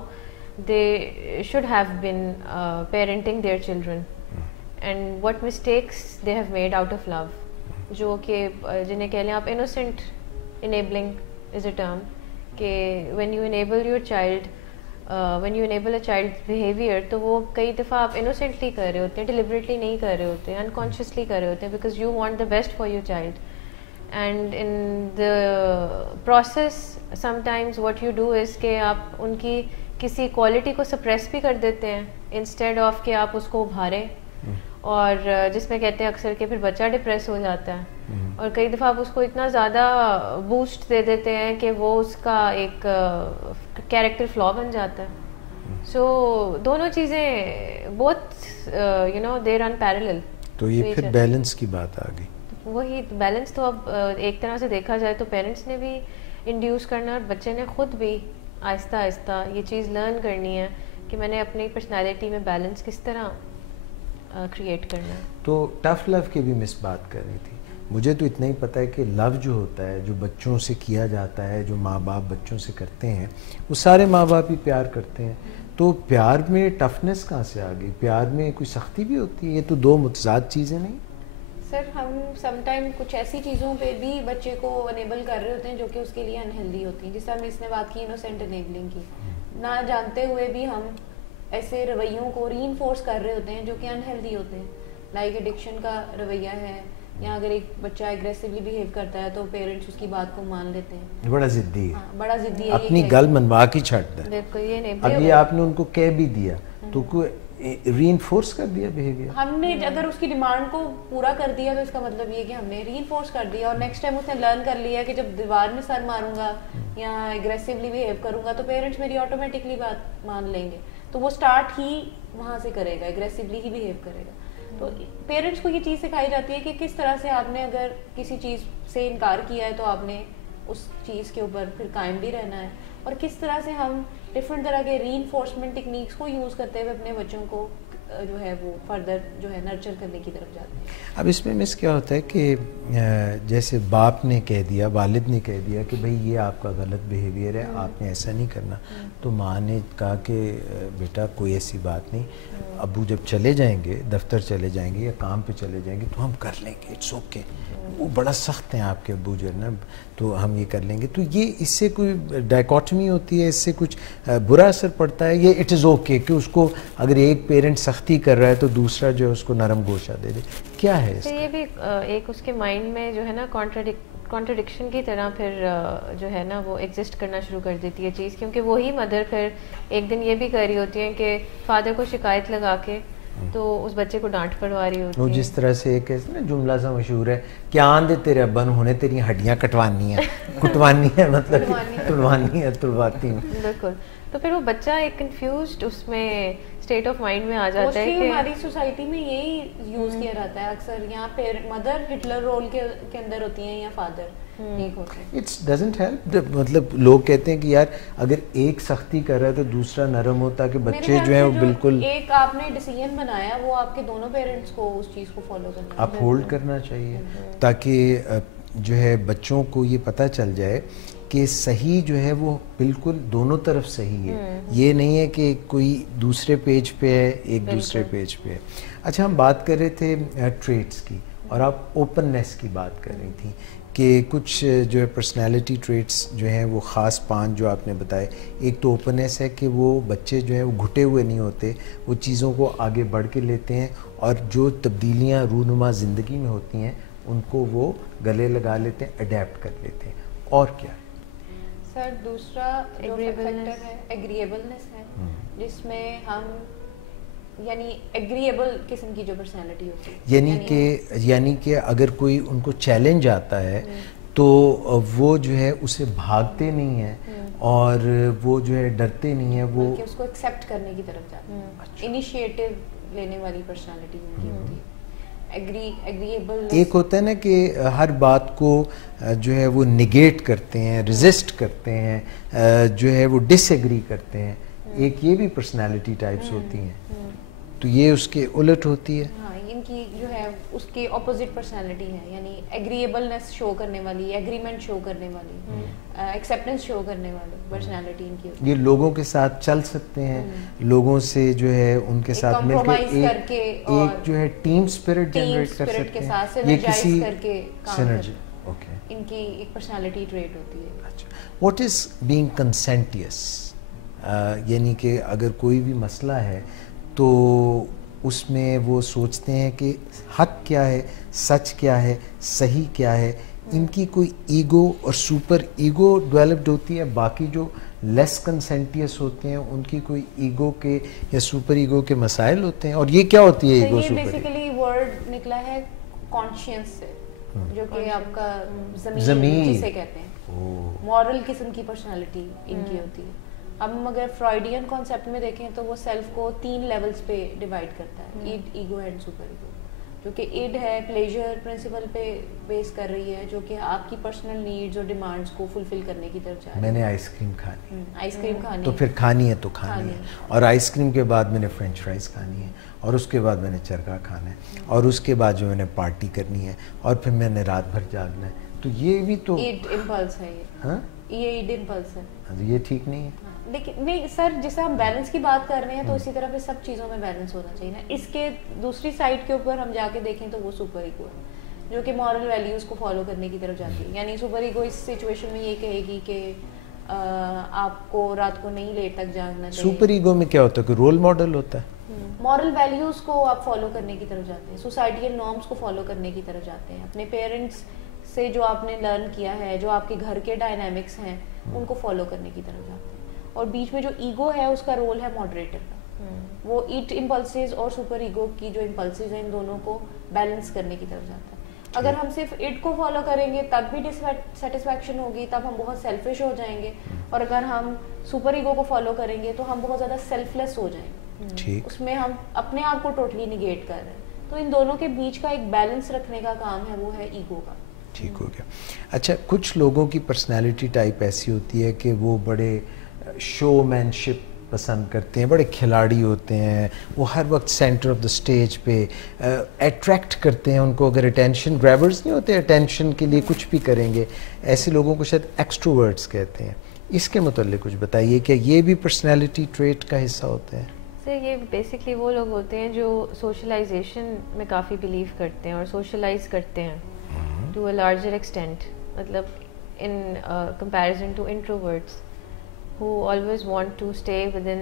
they should have been parenting their children and what mistakes they have made out of love, جو کہ جنہیں کہہ لیں آپ innocent enabling is a term, کہ when you enable your child when you enable a child behaviour, تو وہ کئی دفعہ آپ انوسینٹلی کر رہے ہوتے ہیں, ڈیلیبریٹلی نہیں کر رہے ہوتے ہیں, انکانشیسلی کر رہے ہوتے ہیں, because you want the best for your child. And in the process some times what you do is کہ آپ ان کی کسی کوالٹی کو سپریس بھی کر دیتے ہیں انسٹیڈ آف کہ آپ اس کو ابھاریں, اور جس میں کہتے ہیں اکثر کہ پھر بچہ ڈپریس ہو جاتا ہے, اور کئی دفعہ آپ اس کو اتنا زیادہ بوسٹ دے دیتے ہیں کہ وہ اس کا ایک کیریکٹر فلا بن جاتا ہے. سو دونوں چیزیں بہت you know they run parallel. تو یہ پھر بیلنس کی بات آ گئی. وہی بیلنس تو اب ایک طرح سے دیکھا جائے تو پیرنٹس نے بھی انڈیوس کرنا, اور بچے نے خود بھی آہستہ آہستہ یہ چیز لرن کرنی ہے کہ میں نے اپنی پرسنالٹی میں بیلنس کس طرح کریٹ کرنا ہے. تو ٹف لو کی بھی مس بات کر رہی تھی. مجھے تو اتنا ہی پتہ ہے کہ لو جو ہوتا ہے, جو بچوں سے کیا جاتا ہے, جو ماں باپ بچوں سے کرتے ہیں, وہ سارے ماں باپ ہی پیار کرتے ہیں. تو پیار میں ٹفنس کہاں سے آ گئی؟ پیار میں کوئی سختی بھی ہوتی ہے؟ یہ تو دو متضاد چیزیں نہیں. سر ہم سم ٹائم کچھ ایسی چیزوں پہ بھی بچے کو انیبل کر رہے ہوتے ہیں جو کہ اس کے لیے انہیلدی ہوتی ہیں. جس طرح اس نے بات کی انوسینٹ انیبلنگ کی, نہ جانتے ہوئے بھی ہم ایسے رویوں کو ری انفورس کر رہے ہوتے ہیں جو کہ انہیلدی ہوتے ہیں. لائک ایڈکشن کا رویہ ہے, یا اگر ایک بچہ اگریسولی بیہیو کرتا ہے تو پیرنٹس اس کی بات کو مان لیتے ہیں. بڑا ضدی ہے, بڑا ضدی ہے, اپنی گل منوا کے چھٹ دے. دیکھو یہ نہیں, اب یہ آپ نے ان کو کہہ بھی دیا تو کوئی ری انفورس کر دیا بیہیویئر. ہم نے اگر اس کی ڈیمانڈ کو پورا کر دیا تو اس کا مطلب یہ کہ ہم نے ری انفورس کر دیا, اور نیکسٹ ٹائم اس نے لرن کر لیا کہ جب دیوار میں سر ماروں گا یا اگریسولی بیہیو کروں گا تو پیرنٹس میری آٹومیٹکلی بات مان لیں گے, تو وہ اسٹارٹ ہی وہاں سے کرے گا, اگریسولی ہی بیہیو کرے گا. تو پیرنٹس کو یہ چیز سکھائی جاتی ہے کہ کس طرح سے آپ نے اگر کسی چیز سے انکار کیا ہے تو آپ نے اس چیز کے اوپر پھر قائم بھی رہنا ہے, اور کس طرح سے ہم ڈفرینٹ طرح کے ری انفورسمنٹ ٹیکنیکس کو یوز کرتے ہوئے اپنے بچوں کو جو ہے وہ فردر جو ہے نرچر کرنے کی طرف جاتے ہیں. اب اس میں مس کیا ہوتا ہے کہ جیسے باپ نے کہہ دیا, والد نے کہہ دیا کہ بھئی یہ آپ کا غلط بیہیویئر ہے, آپ نے ایسا نہیں کرنا, تو ماں نے کہا کہ بیٹا کوئی ایسی بات نہیں, ابو جب چلے جائیں گے, دفتر چلے جائیں گے یا کام پہ چلے جائیں گے تو ہم کر لیں گے, اٹس اوکے, وہ بڑا سخت ہیں آپ کے ابو جو ہے نا, تو ہم یہ کر لیں گے. تو یہ اس سے کوئی ڈائکوٹمی ہوتی ہے, اس سے کچھ برا اثر پڑتا ہے, یہ اٹ از اوکے کہ اس کو اگر ایک پیرنٹ سختی کر رہا ہے تو دوسرا جو ہے اس کو نرم گوشہ دے دے, کیا ہے اس کا؟ یہ بھی ایک اس کے مائنڈ میں جو ہے نا کانٹرڈکشن کی طرح پھر جو ہے نا وہ ایگزسٹ کرنا شروع کر دیتی ہے چیز, کیونکہ وہی مدر پھر ایک دن یہ بھی کر رہی ہوتی ہیں کہ فادر کو شکایت لگا کے تو اس بچے کو ڈانٹ پڑوا رہی ہوتی ہے. جس طرح سے ایک جملہ سا مشہور ہے کہ آن دے تیرے ابا نوں ہونے تیری ہڈیاں کٹوانی ہیں, کٹوانی ہے مطلب تڑوانی ہے, تڑواتی ہیں. بالکل. تو پھر وہ بچہ ایک کنفیوزڈ اس میں اسٹیٹ آف مائنڈ میں آ جاتا ہے کہ ہماری سوسائٹی میں یہی یوز کیا جاتا ہے اکثر, یہاں پہ مدر ہٹلر رول کے اندر ہوتی ہیں یا فادر ایک ہوتے ہیں. It's doesn't help. مطلب لوگ کہتے ہیں کہ یار اگر ایک سختی کر رہا ہے تو دوسرا نرم ہوتا کہ بچے جو ہیں وہ بالکل ایک آپ نے ڈیسیژن بنایا وہ آپ کے دونوں پیرنٹس کو اس چیز کو فالو کرنا اپ ہولڈ کرنا چاہیے, تاکہ جو ہے بچوں کو یہ پتہ چل جائے کہ صحیح جو ہے وہ بالکل دونوں طرف صحیح ہے, یہ نہیں ہے کہ کوئی دوسرے پیج پہ ہے ایک دوسرے پیج پہ ہے. اچھا, ہم بات کر رہے تھے ٹریٹس کی, اور آپ اوپننیس کی بات کر رہی تھیں کہ کچھ جو ہے پرسنالٹی ٹریٹس جو ہیں وہ خاص 5 جو آپ نے بتائے. ایک تو اوپننیس ہے کہ وہ بچے جو ہیں وہ گھٹے ہوئے نہیں ہوتے, وہ چیزوں کو آگے بڑھ کے لیتے ہیں, اور جو تبدیلیاں رونما زندگی میں ہوتی ہیں ان کو وہ گلے لگا لیتے ہیں, اڈیپٹ کر لیتے ہیں. اور کیا ہے سر؟ دوسرا جو فیکٹر ہے ایگریبلنس ہے, جس میں ہم یعنی ایگریبل قسم کی جو پرسنالٹی ہوتی ہے, یعنی کہ اگر کوئی ان کو چیلنج آتا ہے تو وہ جو ہے اسے بھاگتے نہیں ہیں اور وہ جو ہے ڈرتے نہیں ہیں, وہ اس کو ایکسیپٹ کرنے کی طرف جاتے ہیں, انیشیٹو لینے والی پرسنالٹی ہوتی ہے. ایک ہوتا ہے نا کہ ہر بات کو جو ہے وہ نگیٹ کرتے ہیں, ریزسٹ کرتے ہیں, جو ہے وہ ڈس ایگری کرتے ہیں, ایک یہ بھی پرسنالٹی ٹائپس ہوتی ہیں، تو یہ اس کے الٹ ہوتی ہے. ہاں ان کی جو ہے اس کی اپوزٹ پرسنالٹی ہے، یعنی ایگریبلنس شو کرنے والی، ایگریمنٹ شو کرنے والی، ایکسیپٹنس شو کرنے والی پرسنالٹی ان کی ہوتی ہے. یہ لوگوں کے ساتھ چل سکتے ہیں، لوگوں سے جو ہے ان کے ساتھ مل کر ایک جو ہے ٹیم اسپرٹ جنریٹ کر سکتے ہیں، یہ کسی سینرجی. اوکے، ان کی ایک پرسنالٹی ٹریٹ ہوتی ہے. اچھا، واٹ از بینگ کنسینٹیس؟ یعنی کہ اگر کوئی بھی مسئلہ ہے تو اس میں وہ سوچتے ہیں کہ حق کیا ہے، سچ کیا ہے، صحیح کیا ہے. ان کی کوئی ایگو اور سپر ایگو ڈیولپڈ ہوتی ہے. باقی جو لیس کنسینٹیس ہوتے ہیں ان کی کوئی ایگو کے یا سپر ایگو کے مسائل ہوتے ہیں. اور یہ کیا ہوتی ہے ایگو سپر؟ بیسیکلی ورڈ نکلا ہے کانشینس سے، جو کہ آپ کا ضمیر جسے کہتے ہیں. مورل قسم کی پرسنالٹی ان کی ہوتی ہے. اب ہم اگر فرائیڈین کانسیپٹ میں دیکھیں تو وہ سیلف کو 3 لیولز پہ ڈیوائڈ کرتا ہے، id, ego and superego. جو کہ ایڈ ہے پلیجر پرنسپل پہ بیس کر رہی ہے، جو کہ آپ کی پرسنل نیڈز اور ڈیمانڈس کو فلفل کرنے کی طرف جا رہی ہے. میں نے آئس کریم کھانی، آئس کریم کھانی تو پھر کھانی ہے تو کھانی ہے، اور آئس کریم کے بعد میں نے فرینچ فرائز کھانی ہے، اور اس کے بعد میں نے چرخا کھانا ہے، اور اس کے بعد جو میں نے پارٹی کرنی ہے، اور پھر میں نے رات بھر جاگنا ہے. تو یہ بھی تو ایڈ امپلس ہے. یہ ایڈ امپلس ہے. یہ ٹھیک نہیں ہے. لیکن نہیں سر، جیسے ہم بیلنس کی بات کر رہے ہیں تو اسی طرح پہ سب چیزوں میں بیلنس ہونا چاہیے نا. اس کے دوسری سائڈ کے اوپر ہم جا کے دیکھیں تو وہ سپر ایگو ہے، جو کہ مورل ویلیوز کو فالو کرنے کی طرف جاتی ہے. یعنی سپر ایگو اس سچویشن میں یہ کہے گی کہ آپ کو رات کو نہیں لیٹ تک جاگنا چاہیے. سپر ایگو میں کیا ہوتا ہے؟ کوئی رول ماڈل ہوتا ہے؟ مورل ویلیوز کو آپ فالو کرنے کی طرف جاتے ہیں، سوسائٹیل نارمس کو فالو کرنے کی طرف جاتے ہیں. اپنے پیرنٹس سے جو آپ نے لرن کیا ہے، جو آپ کے گھر کے ڈائنامکس ہیں، ان کو فالو کرنے کی طرف جاتے ہیں. اور بیچ میں جو ایگو ہے اس کا رول ہے ماڈریٹر کا. وہ ایٹ امپلسز اور سپر ایگو کی جو امپلسز ہیں ان دونوں کو بیلنس کرنے کی طرف جاتا ہے. اگر ہم صرف ایٹ کو فالو کریں گے تب بھی ڈسسیٹسفیکشن ہوگی، تب ہم بہت سیلفش ہو جائیں گے. اور اگر ہم سپر ایگو کو فالو کریں گے تو ہم بہت زیادہ سیلف لیس ہو جائیں گے. اس میں ہم اپنے آپ کو ٹوٹلی نگیٹ کر رہے ہیں. تو ان دونوں کے بیچ کا ایک بیلنس رکھنے کا کام ہے، وہ ہے ایگو کا. ٹھیک ہو گیا. اچھا، کچھ لوگوں کی پرسنالٹی ٹائپ ایسی ہوتی ہے کہ وہ بڑے شو مین شپ پسند کرتے ہیں، بڑے کھلاڑی ہوتے ہیں، وہ ہر وقت سینٹر آف دا اسٹیج پہ اٹریکٹ کرتے ہیں ان کو. اگر اٹینشن گریبرز نہیں ہوتے، اٹینشن کے لیے کچھ بھی کریں گے. ایسے لوگوں کو شاید ایکسٹروورٹس کہتے ہیں. اس کے متعلق کچھ بتائیے کہ یہ بھی پرسنالٹی ٹریٹ کا حصہ ہوتا ہے؟ سر یہ بیسکلی وہ لوگ ہوتے ہیں جو سوشلائزیشن میں کافی بلیو کرتے ہیں اور سوشلائز کرتے ہیں ٹو اے لارجر ایکسٹینٹ. مطلب in comparison to introverts who always want to stay within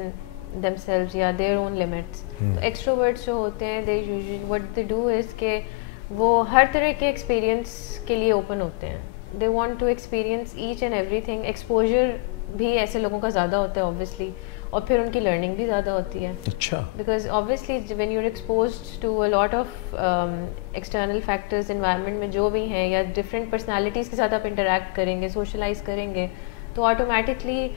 themselves یا their own limits. تو ایکسٹروورٹس جو ہوتے ہیں they usually what they do is کہ وہ ہر طرح کے ایکسپیرئنس کے لیے اوپن ہوتے ہیں. they want to experience each and everything. Exposure بھی ایسے لوگوں کا زیادہ ہوتا ہے obviously, اور پھر ان کی لرننگ بھی زیادہ ہوتی ہے. اچھا. because obviously when you're exposed to a lot of external factors environment میں جو بھی ہیں یا different personalities کے ساتھ آپ انٹریکٹ کریں گے، سوشلائز کریں گے، تو آٹومیٹکلی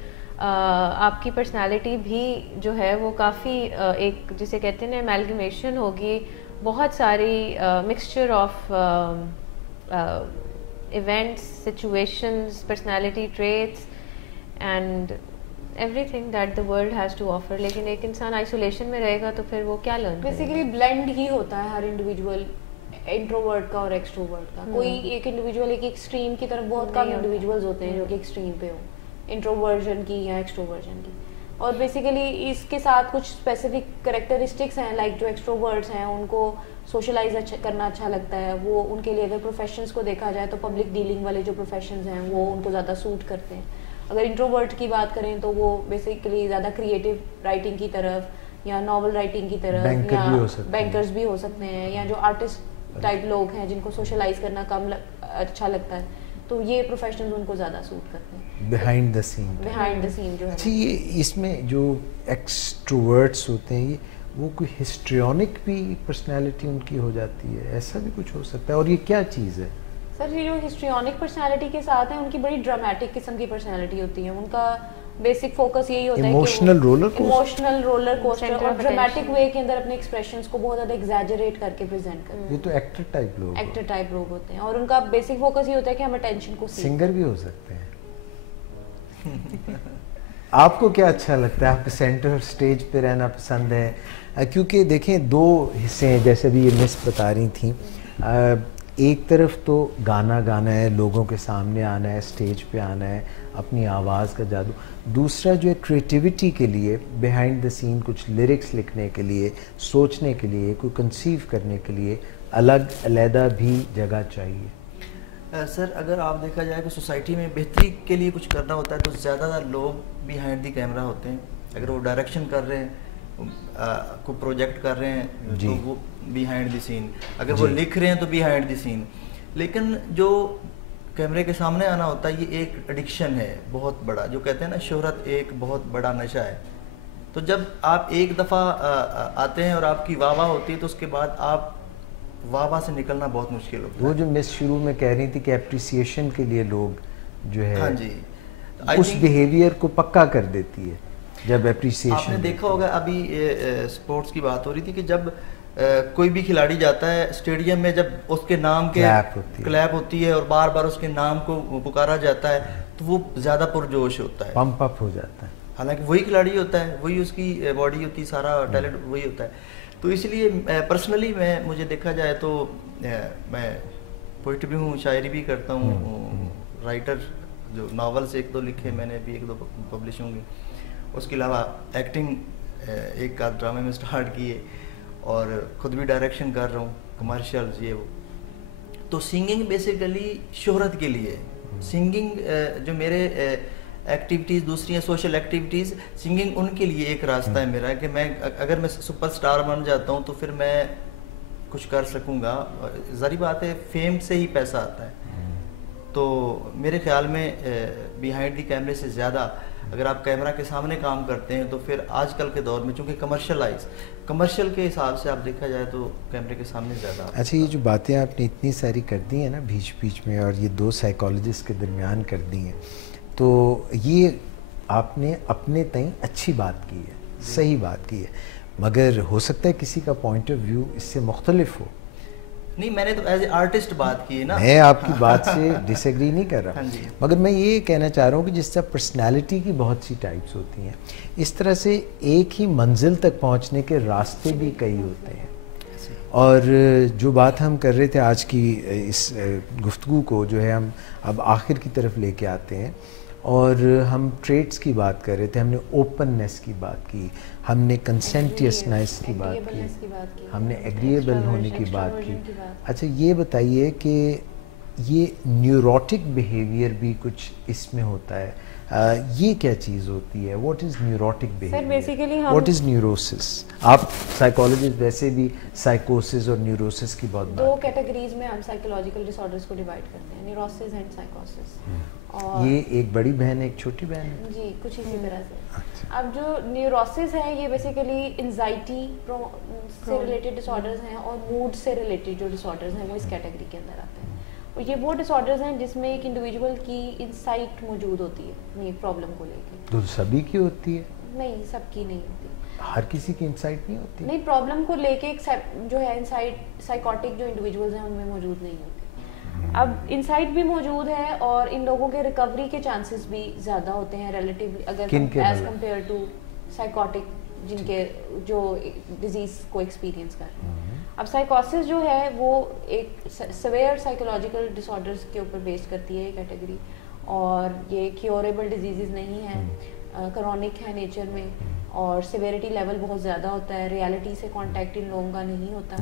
آپ کی پرسنالٹی بھی جو ہے وہ کافی ایک جسے کہتے ہیں نا امیلگمیشن ہوگی بہت ساری mixture of events, situations, personality traits and everything that the world has to offer. لیکن ایک انسان آئسولیشن میں رہے گا تو پھر وہ کیا لرن کرے گا؟ بیسیکلی بلینڈ ہی ہوتا ہے ہر انڈیویجول، انٹروورٹ کا اور ایکسٹروورٹ کا. کوئی ایک انڈیویجول ایک ایکسٹریم کی طرف، بہت کم انڈیویجولز ہوتے ہیں جو کہ ایکسٹریم پہ ہوں، انٹروورژن کی یا ایکسٹروورژن کی. اور بیسیکلی اس کے ساتھ کچھ اسپیسیفک کریکٹرسٹکس ہیں، لائک جو ایکسٹروورٹس ہیں ان کو سوشلائز کرنا اچھا لگتا ہے. وہ ان کے لیے اگر پروفیشنس کو دیکھا جائے تو پبلک ڈیلنگ والے جو پروفیشنز ہیں وہ ان کو زیادہ سوٹ کرتے ہیں. اگر انٹروورٹ کی بات کریں تو وہ بیسیکلی زیادہ کریٹیو رائٹنگ کی طرف یا ناول رائٹنگ کی طرف، یا بینکرز بھی ہو سکتے ہیں، یا جو آرٹسٹ ٹائپ لوگ ہیں جن کو سوشلائز کرنا کم اچھا لگتا ہے، تو یہ پروفیشنز ان کو زیادہ سوٹ کرتے ہیں. بیہائنڈ دا سین جو ہے. اچھا، یہ اس میں جو ایکسٹروورٹس ہوتے ہیں وہ کوئی ہسٹریونک بھی پرسنالٹی ان کی ہو جاتی ہے، ایسا بھی کچھ ہو سکتا ہے؟ اور یہ کیا چیز ہے؟ سر یہ جو ہسٹریونک پرسنالٹی کے ساتھ ہیں ان کی بڑی ڈرامیٹک قسم کی پرسنالٹی ہوتی ہے. ان کا بیسک فوکس یہی ہوتا ہے کہ ایموشنل رولر کوسٹر اور ڈرامٹک وے کے اندر اپنے ایکسپریشنز کو بہت زیادہ ایگزیجریٹ کر کے پریزنٹ کرتے ہیں. یہ تو ایکٹر ٹائپ لوگ ہوتے ہیں، اور ان کا بیسک فوکس یہ ہوتا ہے کہ ہم اٹینشن کو سنگر بھی ہو سکتے ہیں. آپ کو کیا اچھا لگتا ہے؟ آپ کو سینٹر سٹیج پہ رہنا پسند ہے؟ کیونکہ دیکھیں دو حصے ہیں جیسے بھی یہ مس بتا رہی تھیں. ایک طرف تو گانا گانا ہے, لوگوں کے سامنے آنا ہے, سٹیج پہ آنا ہے, اپنی آواز کا جادو. دوسرا جو ہے کریٹیوٹی کے لیے بیہائنڈ دا سین کچھ لیرکس لکھنے کے لیے, سوچنے کے لیے, کوئی کنسیو کرنے کے لیے الگ علیحدہ بھی جگہ چاہیے. سر اگر آپ دیکھا جائے کہ سوسائٹی میں بہتری کے لیے کچھ کرنا ہوتا ہے تو زیادہ تر لوگ بیہائنڈ دی کیمرہ ہوتے ہیں. اگر وہ ڈائریکشن کر رہے ہیں, کو پروجیکٹ کر رہے ہیں تو وہ بیہائنڈ دی سین, اگر وہ لکھ رہے ہیں تو بیہائنڈ دی سین. لیکن جو کیمرے کے سامنے آنا ہوتا ہے یہ ایک ایڈکشن ہے بہت بڑا, جو کہتے ہیں نا شہرت ایک بہت بڑا نشہ ہے. تو جب آپ ایک دفعہ آتے ہیں اور آپ کی واہ واہ ہوتی ہے تو اس کے بعد آپ واہ سے نکلنا بہت مشکل ہوتا ہے. وہ جو مس شروع میں کہہ رہی تھی کہ اپریسیشن کے لیے لوگ جو ہے ہاں جی اس بیہیویئر کو پکا کر دیتی ہے جب اپریسیشن. آپ نے دیکھا ہوگا ابھی سپورٹس کی بات ہو رہی تھی کہ جب کوئی بھی کھلاڑی جاتا ہے اسٹیڈیم میں, جب اس کے نام کے کلیپ ہوتی ہے اور بار بار اس کے نام کو پکارا جاتا ہے تو وہ زیادہ پرجوش ہوتا ہے, پمپ اپ ہو جاتا ہے. حالانکہ وہی کھلاڑی ہوتا ہے, وہی اس کی باڈی ہوتی ہے, سارا ٹیلنٹ وہی ہوتا ہے. تو اس لیے پرسنلی مجھے دیکھا جائے تو میں پوئٹ بھی ہوں, شاعری بھی کرتا ہوں, رائٹر جو ناولس ایک دو لکھے میں نے, بھی ایک دو پبلش ہوں گے. اس کے علاوہ ایکٹنگ ایک آدھ ڈرامے میں سٹارٹ کیے اور خود بھی ڈائریکشن کر رہا ہوں, کمرشلز یہ وہ. تو سنگنگ بیسیکلی شہرت کے لیے, سنگنگ جو میرے ایکٹیویٹیز دوسری ہیں سوشل ایکٹیویٹیز, سنگنگ ان کے لیے ایک راستہ ہے میرا کہ میں اگر میں سپر سٹار بن جاتا ہوں تو پھر میں کچھ کر سکوں گا. ظاہری بات ہے فیم سے ہی پیسہ آتا ہے. تو میرے خیال میں بیہائنڈ دی کیمرے سے زیادہ اگر آپ کیمرہ کے سامنے کام کرتے ہیں تو پھر آج کل کے دور میں چونکہ کمرشل کے حساب سے آپ دیکھا جائے تو کیمرے کے سامنے زیادہ. اچھا یہ جو باتیں آپ نے اتنی ساری کر دی ہیں نا بیچ بیچ میں, اور یہ دو سائیکالوجسٹ کے درمیان کر دی ہیں, تو یہ آپ نے اپنے تئیں اچھی بات کی ہے, صحیح بات کی ہے, مگر ہو سکتا ہے کسی کا پوائنٹ آف ویو اس سے مختلف ہو. نہیں, میں نے تو ایز اے آرٹسٹ بات کی ہے نا, میں آپ کی بات سے ڈس ایگری نہیں کر رہا, مگر میں یہ کہنا چاہ رہا ہوں کہ جس طرح پرسنالٹی کی بہت سی ٹائپس ہوتی ہیں, اس طرح سے ایک ہی منزل تک پہنچنے کے راستے بھی کئی ہوتے ہیں. اور جو بات ہم کر رہے تھے آج کی اس گفتگو کو جو ہے ہم اب آخر کی طرف لے کے آتے ہیں, اور ہم ٹریٹس کی بات کر رہے تھے, ہم نے اوپننیس کی بات کی, ہم نے کنسنٹیسنیس کی بات کی, ہم نے ایگریبل ہونے کی بات کی. اچھا یہ بتائیے کہ یہ نیوروٹک بیہیویئر بھی کچھ اس میں ہوتا ہے, یہ کیا چیز ہوتی ہے؟ What is neurotic behaviour, what is neurosis? آپ سائیکالوجسٹ ویسے بھی سائیکوسس اور نیوروسس کی بہت دو کیٹیگریز میں ہم سائیکولوجیکل ڈس آرڈرز کو ڈیوائڈ کرتے ہیں, نیوروسس اینڈ سائیکوسس. یہ ایک بڑی بہن ہے ایک چھوٹی بہن ہے؟ جی کچھ اسی طرح سے. اب جو نیوروسس ہیں یہ بیسیکلی انزائٹی سے ریلیٹڈ ڈس آرڈرز ہیں, اور موڈ سے ریلیٹڈ جو ڈس آرڈرز ہیں وہ اس کیٹیگری کے اندر آتے ہیں. اور یہ وہ ڈس آرڈرز ہیں جس میں ایک انڈیویجول کی انسائٹ موجود ہوتی ہے اپنی پرابلم کو لے کے. تو سبھی کی ہوتی ہے؟ نہیں, سب کی نہیں ہوتی. ہر کسی کی انسائٹ نہیں ہوتی؟ نہیں, پرابلم کو لے کے جو ہے انسائٹ سائیکوٹک جو انڈیویجولز ہیں ان میں موجود نہیں ہوتی. اب انسائٹ بھی موجود ہے اور ان لوگوں کے ریکوری کے چانسز بھی زیادہ ہوتے ہیں ریلیٹیولی اگر ایز کمپیئر ٹو سائیکوٹک جن کے جو ڈیزیز کو ایکسپیرینس کر رہے ہیں. اب سائیکوسس جو ہے وہ ایک سویئر سائیکولوجیکل ڈس آرڈرز کے اوپر بیس کرتی ہے یہ کیٹیگری, اور یہ کیوریبل ڈیزیزز نہیں ہیں, کرونک ہے نیچر میں, اور سیویرٹی لیول بہت زیادہ ہوتا ہے, ریالٹی سے کانٹیکٹ ان لوگوں کا نہیں ہوتا,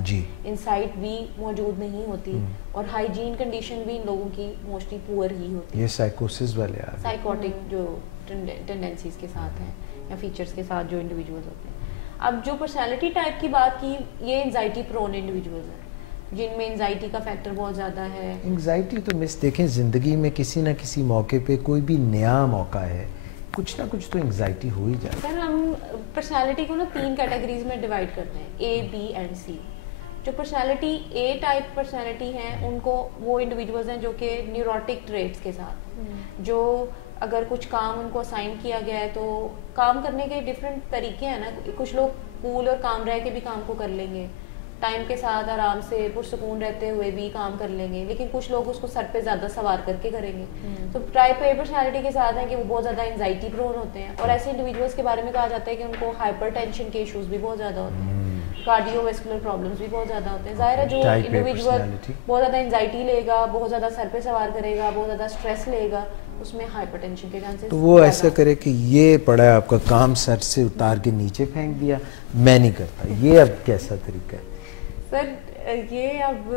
انسائٹ بھی موجود نہیں ہوتی, اور ہائیجین کنڈیشن بھی ان لوگوں کی موسٹلی پور ہی ہوتی ہے. یہ سائیکوسس والے سائیکوٹک جو ٹینڈنسیز کے ساتھ ہیں یا فیچرز کے ساتھ جو انڈیویجولز ہوتے ہیں. اب جو پرسنالٹی ٹائپ کی بات کی, یہ انزائٹی پرون انڈیویجولز ہیں جن میں انزائٹی کا فیکٹر بہت زیادہ ہے. انزائٹی تو مس دیکھیں زندگی میں کسی نہ کسی موقع پہ کوئی بھی نیا موقع ہے, کچھ نہ کچھ تو انگزائٹی ہو ہی جاتی ہے. سر ہم پرسنالٹی کو نا 3 کیٹیگریز میں ڈیوائڈ کرتے ہیں, اے, بی اینڈ سی. جو پرسنالٹی اے ٹائپ پرسنالٹی ہیں ان کو وہ انڈیویجولز ہیں جو کہ نیوروٹک ٹریٹس کے ساتھ, جو اگر کچھ کام ان کو اسائن کیا گیا ہے تو کام کرنے کے ڈفرینٹ طریقے ہیں نا. کچھ لوگ کول اور کام رہ کے بھی کام کو کر لیں گے, ٹائم کے ساتھ آرام سے پرسکون رہتے ہوئے بھی کام کر لیں گے, لیکن کچھ لوگ اس کو سر پہ زیادہ سوار کر کے کریں گے. تو ٹائپ اے پرسنالٹی کے ساتھ ہیں کہ وہ بہت زیادہ انزائٹی پرون ہوتے ہیں, اور ایسے انڈیویجولس کے بارے میں کہا جاتا ہے کہ ان کو ہائپر ٹینشن کے ایشوز بھی بہت زیادہ ہوتے ہیں, کارڈیو ویسکولر پرابلمس بھی بہت زیادہ ہوتے ہیں. ظاہر ہے جو انڈیویجول بہت زیادہ انزائٹی لے گا, بہت زیادہ سر پہ سوار کرے گا, بہت زیادہ اسٹریس لے گا, اس میں ہائپر ٹینشن کے چانسز. تو وہ ایسا کرے کہ یہ پڑا ہے آپ کا کام سر سے اتار کے نیچے پھینک دیا, میں نہیں کرتا, یہ اب کیسا طریقہ ہے؟ سر یہ اب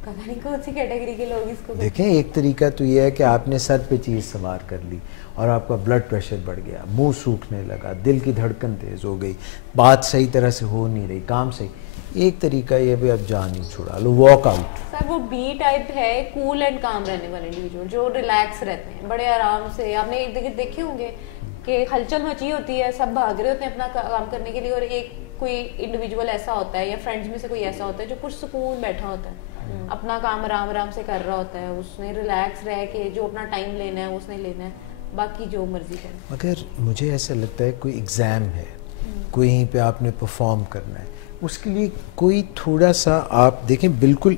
پتہ نہیں کون سی کیٹیگری کے لوگ اس کو دیکھیں. ایک طریقہ تو یہ ہے کہ آپ نے سر پہ چیز سوار کر لی اور آپ کا بلڈ پریشر بڑھ گیا, منہ سوکھنے لگا, دل کی دھڑکن تیز ہو گئی, بات صحیح طرح سے ہو نہیں رہی, کام صحیح. ایک طریقہ یہ بھی اب جان ہی چھڑا لو, واک آؤٹ. سر وہ بی ٹائپ ہے, کول اینڈ کام رہنے والے انڈیویجول جو ریلیکس رہتے ہیں, بڑے آرام سے. آپ نے دیکھے ہوں گے کہ ہلچل مچی ہوتی ہے, سب بھاگ رہے ہوتے ہیں اپنا کام کرنے کے لیے, اور ایک کوئی انڈیویجول ایسا ہوتا ہے یا فرینڈز میں سے کوئی ایسا ہوتا ہے جو پرسکون بیٹھا ہوتا ہے, اپنا کام آرام آرام سے کر رہا ہوتا ہے, اس نے ریلیکس رہ کے جو اپنا ٹائم لینا ہے اس نے لینا ہے, باقی جو مرضی کرے. مگر مجھے ایسا لگتا ہے کوئی ایگزام ہے, کوئی پہ آپ نے پرفارم کرنا ہے, اس کے لیے کوئی تھوڑا سا آپ دیکھیں بالکل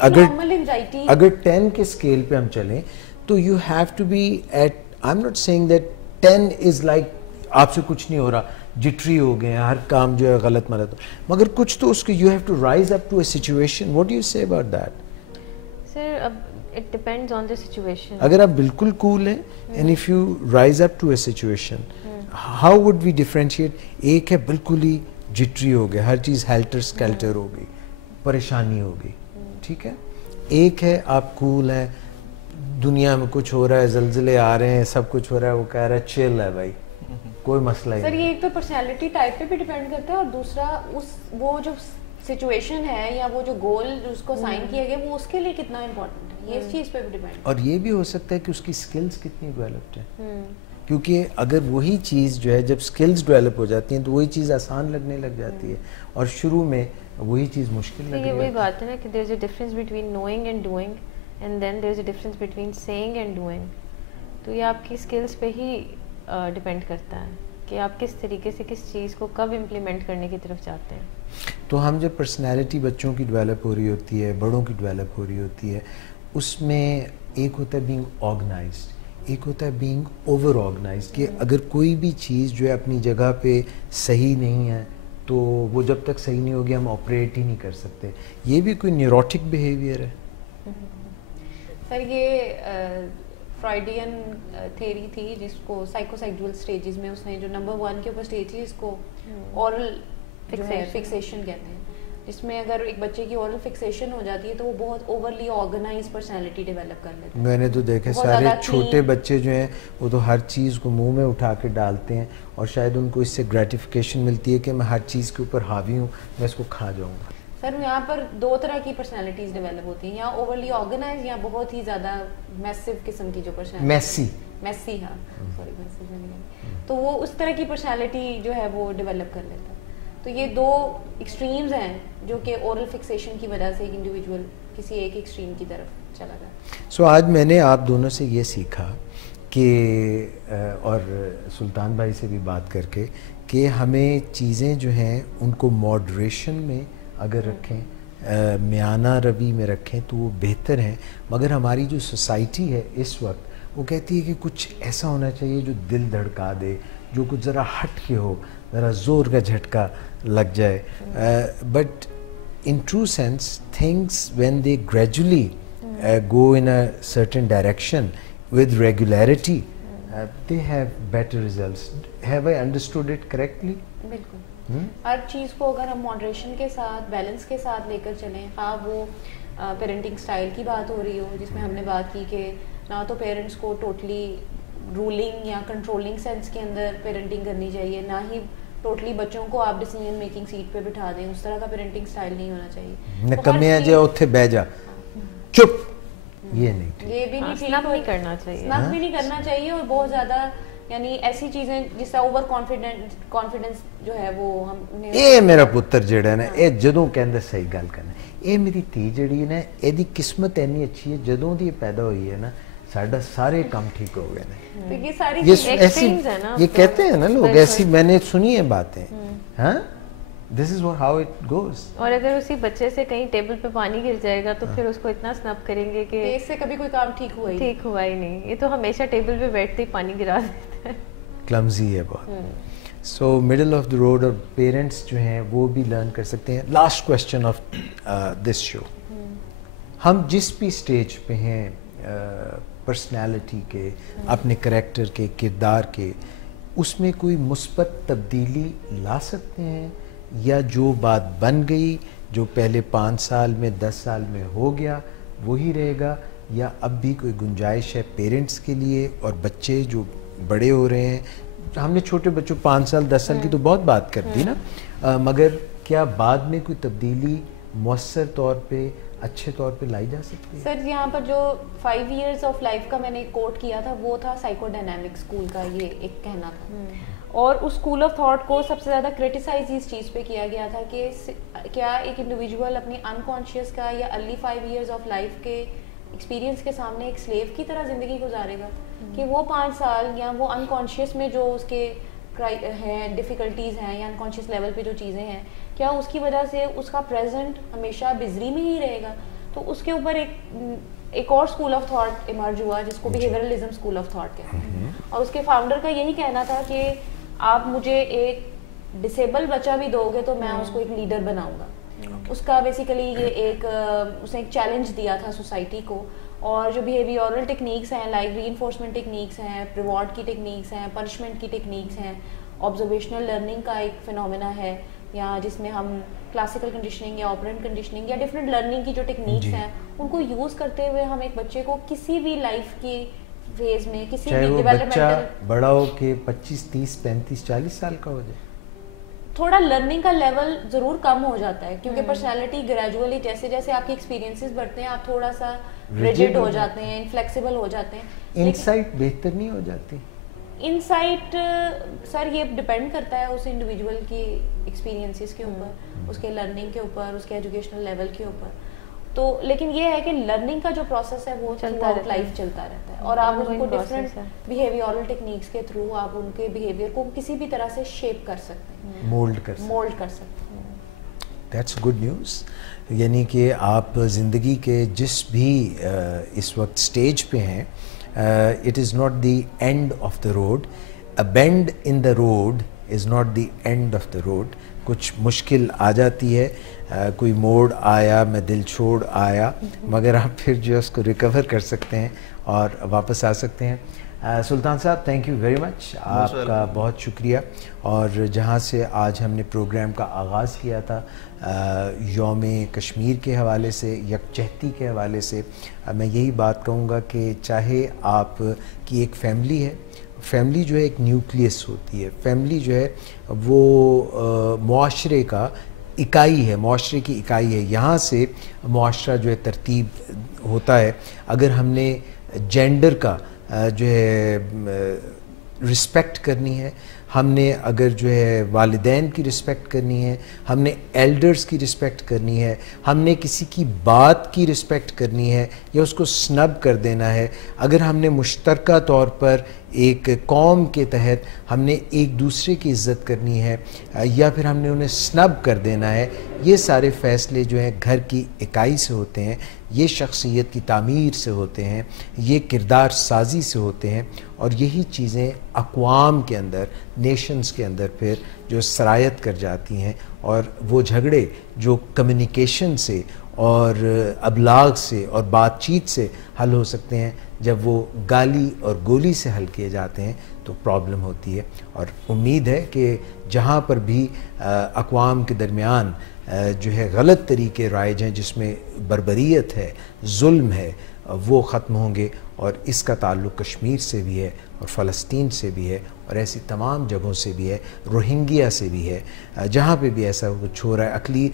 اگر 10 کے اسکیل پہ ہم چلیں تو you have to be at, I am not seeing that 10 is like آپ سے کچھ نہیں ہو رہا, جٹری ہو گئے ہیں, ہر کام جو ہے غلط ملت ہو, مگر کچھ تو اس کے you have to rise up to a situation. What do you say about that? Sir اب it depends on the situation. اگر آپ بالکل کول ہیں and if you rise up to a situation, how would we differentiate? ایک ہے بالکل ہی جٹری ہو گیا, ہر چیز ہیلٹر سکیلٹر ہو گئی, پریشانی ہو گئی, ٹھیک ہے. ایک ہے آپ کول ہیں, دنیا میں کچھ ہو رہا ہے, زلزلے آ رہے ہیں, سب کچھ ہو رہا ہے, وہ کہہ رہا ہے چل ہے بھائی, کوئی مسئلہ ہی نہیں. سر نہیں. یہ ایک تو پرسنالٹی ٹائپ پہ بھی ڈیپینڈ کرتا ہے, اور دوسرا وہ جو سچویشن ہے یا وہ جو گول اس کو سائن کیا گیا وہ اس کے لیے کتنا امپورٹنٹ ہے, یہ اس چیز پہ بھی ڈیپینڈ. اور یہ بھی ہو سکتا ہے کہ اس کی سکلز کتنی ڈیولپڈ ہیں, کیونکہ اگر وہی چیز جو ہے جب سکلز ڈیولپ ہو جاتی ہیں تو وہی چیز آسان لگنے لگ جاتی ہے, اور شروع میں وہی چیز مشکل لگنے لگتی ہے. یہ وہی بات ہے نا کہ there is a difference between knowing and doing, and then there is a difference between seeing and doing. تو یہ آپ کی اسکلس پہ ہی ڈپینڈ کرتا ہے کہ آپ کس طریقے سے کس چیز کو کب امپلیمنٹ کرنے کی طرف چاہتے ہیں. تو ہم جب پرسنالٹی بچوں کی ڈیولپ ہو رہی ہوتی ہے, بڑوں کی ڈیولپ ہو رہی ہوتی ہے, اس میں ایک ہوتا ہے بینگ آرگنائزڈ, ایک ہوتا ہے بینگ اوور آرگنائزڈ, کہ اگر کوئی بھی چیز جو ہے اپنی جگہ پہ صحیح نہیں ہے تو وہ جب تک صحیح نہیں ہوگی ہم آپریٹ ہی نہیں کر سکتے. یہ بھی کوئی نیوروٹک بیہیویئر ہے. سر یہ فرائیڈین تھیری تھی جس کو سائیکو سیکجول سٹیجز میں اس نے جو نمبر 1 کے اوپر سٹیج تھی اس کو اورل فکسیشن کہتے ہیں, جس میں اگر ایک بچے کی اورل فکسیشن ہو جاتی ہے تو وہ بہت اوورلی آرگنائز پرسنالٹی ڈیولپ کر لیتے ہیں. میں نے تو دیکھے سارے چھوٹے بچے جو ہیں وہ تو ہر چیز کو منہ میں اٹھا کے ڈالتے ہیں, اور شاید ان کو اس سے گریٹیفیکیشن ملتی ہے کہ میں ہر چیز کے اوپر حاوی ہوں, میں اس کو کھا جاؤں گا. سر یہاں پر 2 طرح کی پرسنالٹیز ڈیولپ ہوتی ہیں, یا اوورلی آرگنائز یا بہت ہی زیادہ میسو قسم کی جو پرسنالٹی میسی, ہاں سوری میسیج میں نہیں, تو وہ اس طرح کی پرسنالٹی جو ہے وہ ڈیولپ کر لیتا ہے. تو یہ 2 ایکسٹریمز ہیں جو کہ اورل فکسیشن کی وجہ سے ایک انڈیویجول کسی ایک ایکسٹریم کی طرف چلا جاتا ہے. سو آج میں نے آپ دونوں سے یہ سیکھا کہ, اور سلطان بھائی سے بھی بات کر کے, کہ ہمیں چیزیں جو ہیں ان کو ماڈریشن میں اگر رکھیں, میانہ روی میں رکھیں تو وہ بہتر ہیں. مگر ہماری جو سوسائٹی ہے اس وقت وہ کہتی ہے کہ کچھ ایسا ہونا چاہیے جو دل دھڑکا دے, جو کچھ ذرا ہٹ کے ہو, ذرا زور کا جھٹکا لگ جائے. But in true sense things when they gradually go in a certain direction with regularity, they have better results. Have I understood it correctly? بالکل. ہر چیز کو اگر ہم ماڈریشن کے ساتھ, بیلنس کے ساتھ لے کر چلیں, خواہ وہ پیرنٹنگ سٹائل کی بات ہو رہی ہو جس میں ہم نے بات کی کہ نہ تو پیرنٹس کو ٹوٹلی رولنگ یا کنٹرولنگ سینس کے اندر پیرنٹنگ کرنی چاہیے, نہ ہی ٹوٹلی بچوں کو آپ ڈیسیژن میکنگ سیٹ پہ بٹھا دیں, اس طرح کا پیرنٹنگ سٹائل نہیں ہونا چاہیے. نکمے جا اتھے بہ جا چپ, یہ نہیں, یہ بھی نہیں اسنپ نہیں کرنا چاہیے, اسنپ بھی نہیں کرنا چاہیے, اور بہت زیادہ یعنی ایسی چیزیں جس سے اوور کانفیڈنس جو ہے وہ ہم نے. اے میرا پتر جڑا ہے نا, اے جدوں کہندا صحیح گل کرنا, اے میری تھی جڑی ہے نا, اے دی قسمت اینی اچھی ہے, جدوں دی پیدا ہوئی ہے نا ساڈا سارے کام ٹھیک ہو گئے نا. تو یہ ساری ایسی یہ کہتے ہیں نا لوگ, ایسی میں نے سنی ہے باتیں, ہاں This is how it goes. اور اگر اسی بچے سے کہیں ٹیبل پہ پانی گر جائے گا تو پھر اس کو اتنا سنب کریں گے کہ اس سے کبھی کوئی کام ٹھیک ہوا ہی نہیں. یہ تو ہمیشہ ٹیبل پہ بیٹھتے ہی پانی گرا دیتا ہے. کلمزی ہے بہت. سو مڈل آف دا روڈ. اور پیرنٹس جو ہیں وہ بھی لرن کر سکتے ہیں. لاسٹ کوشچن آف دس شو, ہم جس بھی اسٹیج پہ ہیں پرسنالٹی کے, اپنے کریکٹر کے, کردار کے, اس میں کوئی مثبت تبدیلی لا سکتے ہیں, یا جو بات بن گئی, جو پہلے 5 سال میں 10 سال میں ہو گیا وہی رہے گا, یا اب بھی کوئی گنجائش ہے پیرنٹس کے لیے؟ اور بچے جو بڑے ہو رہے ہیں, ہم نے چھوٹے بچوں 5 سال 10 سال کی تو بہت بات کر دی نا, مگر کیا بعد میں کوئی تبدیلی مؤثر طور پہ اچھے طور پہ لائی جا سکتی ہے؟ سر یہاں پر جو 5 years آف لائف کا میں نے کوٹ کیا تھا وہ تھا سائیکو ڈائنامک اسکول کا, یہ ایک کہنا تھا. اور اس اسکول آف تھاٹ کو سب سے زیادہ کرٹیسائز اس چیز پہ کیا گیا تھا کہ کیا ایک انڈیویجول اپنی انکانشیس کا یا ارلی 5 years آف لائف کے ایکسپیرینس کے سامنے ایک سلیو کی طرح زندگی گزارے گا, کہ وہ 5 سال یا وہ انکانشیس میں جو اس کے ہیں ڈیفیکلٹیز ہیں یا انکانشیس لیول پہ جو چیزیں ہیں, کیا اس کی وجہ سے اس کا پریزنٹ ہمیشہ بزری میں ہی رہے گا؟ تو اس کے اوپر ایک اور اسکول آف تھاٹ ایمرج ہوا جس کو بیہیویئرلزم اسکول آف تھاٹ کہتے ہیں, اور اس کے فاؤنڈر کا یہی کہنا تھا کہ آپ مجھے ایک ڈسیبل بچہ بھی دو گے تو میں اس کو ایک لیڈر بناؤں گا. اس کا بیسیکلی یہ اس نے ایک چیلنج دیا تھا سوسائٹی کو. اور جو بیہیویورل ٹیکنیکس ہیں لائک ری انفورسمنٹ ٹیکنیکس ہیں, ریوارڈ کی ٹیکنیکس ہیں, پنشمنٹ کی ٹیکنیکس ہیں, آبزرویشنل لرننگ کا ایک فنومینا ہے, یا جس میں ہم کلاسیکل کنڈیشننگ یا آپرینٹ کنڈیشننگ یا ڈفرینٹ لرننگ کی جو ٹیکنیکس ہیں ان کو یوز کرتے ہوئے ہم ایک بچے کو کسی بھی لائف کی فیز میں کسی بھی ڈیولپمنٹل, بڑا ہو کے 25 30 35 40 سال کا ہو جائے, تھوڑا لرننگ کا لیول ضرور کم ہو جاتا ہے, کیونکہ پرسنالٹی گریجولی جیسے جیسے آپ کے ایکسپیرینسز بڑھتے ہیں آپ تھوڑا سا ریجڈ ہو جاتے ہیں, انفلیکسیبل ہو جاتے ہیں. انسائٹ بہتر نہیں ہو جاتی؟ انسائٹ سر یہ ڈپینڈ کرتا ہے اس انڈیویجول کی ایکسپیرینسز کے اوپر, اس کے لرننگ کے اوپر, اس کے ایجوکیشنل لیول کے اوپر. تو لیکن یہ ہے کہ لرننگ کا جو پروسیس ہے وہ لائف چلتا رہتا ہے, اور آپ ان کو ڈفرینٹ بیہیویورل ٹیکنیکس کے تھرو آپ ان کے بیہیویئر کو کسی بھی طرح سے شیپ کر سکتے ہیں, مولڈ کر سکتے ہیں. That's good news. یعنی کہ آپ زندگی کے جس بھی اس وقت سٹیج پہ ہیں, it is not the end of the road. A bend in the road is not the end of the road. کچھ مشکل آ جاتی ہے, کوئی موڑ آیا, میں دل چھوڑ آیا, مگر آپ پھر جو اس کو ریکور کر سکتے ہیں اور واپس آ سکتے ہیں. سلطان صاحب تھینک یو ویری مچ, آپ کا بہت شکریہ. اور جہاں سے آج ہم نے پروگرام کا آغاز کیا تھا یوم کشمیر کے حوالے سے, یکجہتی کے حوالے سے, میں یہی بات کہوں گا کہ چاہے آپ کی ایک فیملی ہے, فیملی جو ہے ایک نیوکلیس ہوتی ہے, فیملی جو ہے وہ معاشرے کا اکائی ہے, معاشرے کی اکائی ہے, یہاں سے معاشرہ جو ہے ترتیب ہوتا ہے. اگر ہم نے جینڈر کا جو ہے رسپیکٹ کرنی ہے, ہم نے اگر جو ہے والدین کی رسپیکٹ کرنی ہے, ہم نے ایلڈرز کی رسپیکٹ کرنی ہے, ہم نے کسی کی بات کی رسپیکٹ کرنی ہے یا اس کو سنب کر دینا ہے, اگر ہم نے مشترکہ طور پر ایک قوم کے تحت ہم نے ایک دوسرے کی عزت کرنی ہے یا پھر ہم نے انہیں سنب کر دینا ہے, یہ سارے فیصلے جو ہیں گھر کی اکائی سے ہوتے ہیں, یہ شخصیت کی تعمیر سے ہوتے ہیں, یہ کردار سازی سے ہوتے ہیں, اور یہی چیزیں اقوام کے اندر, نیشنز کے اندر پھر جو سرایت کر جاتی ہیں, اور وہ جھگڑے جو کمیونیکیشن سے اور ابلاغ سے اور بات چیت سے حل ہو سکتے ہیں, جب وہ گالی اور گولی سے حل کیے جاتے ہیں تو پرابلم ہوتی ہے. اور امید ہے کہ جہاں پر بھی اقوام کے درمیان جو ہے غلط طریقے رائج ہیں, جس میں بربریت ہے, ظلم ہے, وہ ختم ہوں گے. اور اس کا تعلق کشمیر سے بھی ہے اور فلسطین سے بھی ہے اور ایسی تمام جگہوں سے بھی ہے, روہنگیا سے بھی ہے, جہاں پہ بھی ایسا کچھ ہو رہا ہے عقلی,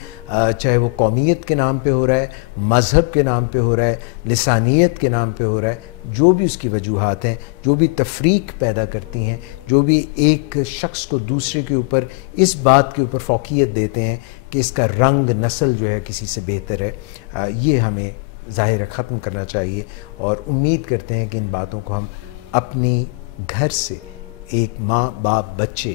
چاہے وہ قومیت کے نام پہ ہو رہا ہے, مذہب کے نام پہ ہو رہا ہے, لسانیت کے نام پہ ہو رہا ہے, جو بھی اس کی وجوہات ہیں, جو بھی تفریق پیدا کرتی ہیں, جو بھی ایک شخص کو دوسرے کے اوپر اس بات کے اوپر فوقیت دیتے ہیں کہ اس کا رنگ نسل جو ہے کسی سے بہتر ہے, یہ ہمیں ظاہر ختم کرنا چاہیے. اور امید کرتے ہیں کہ ان باتوں کو ہم اپنی گھر سے, ایک ماں باپ بچے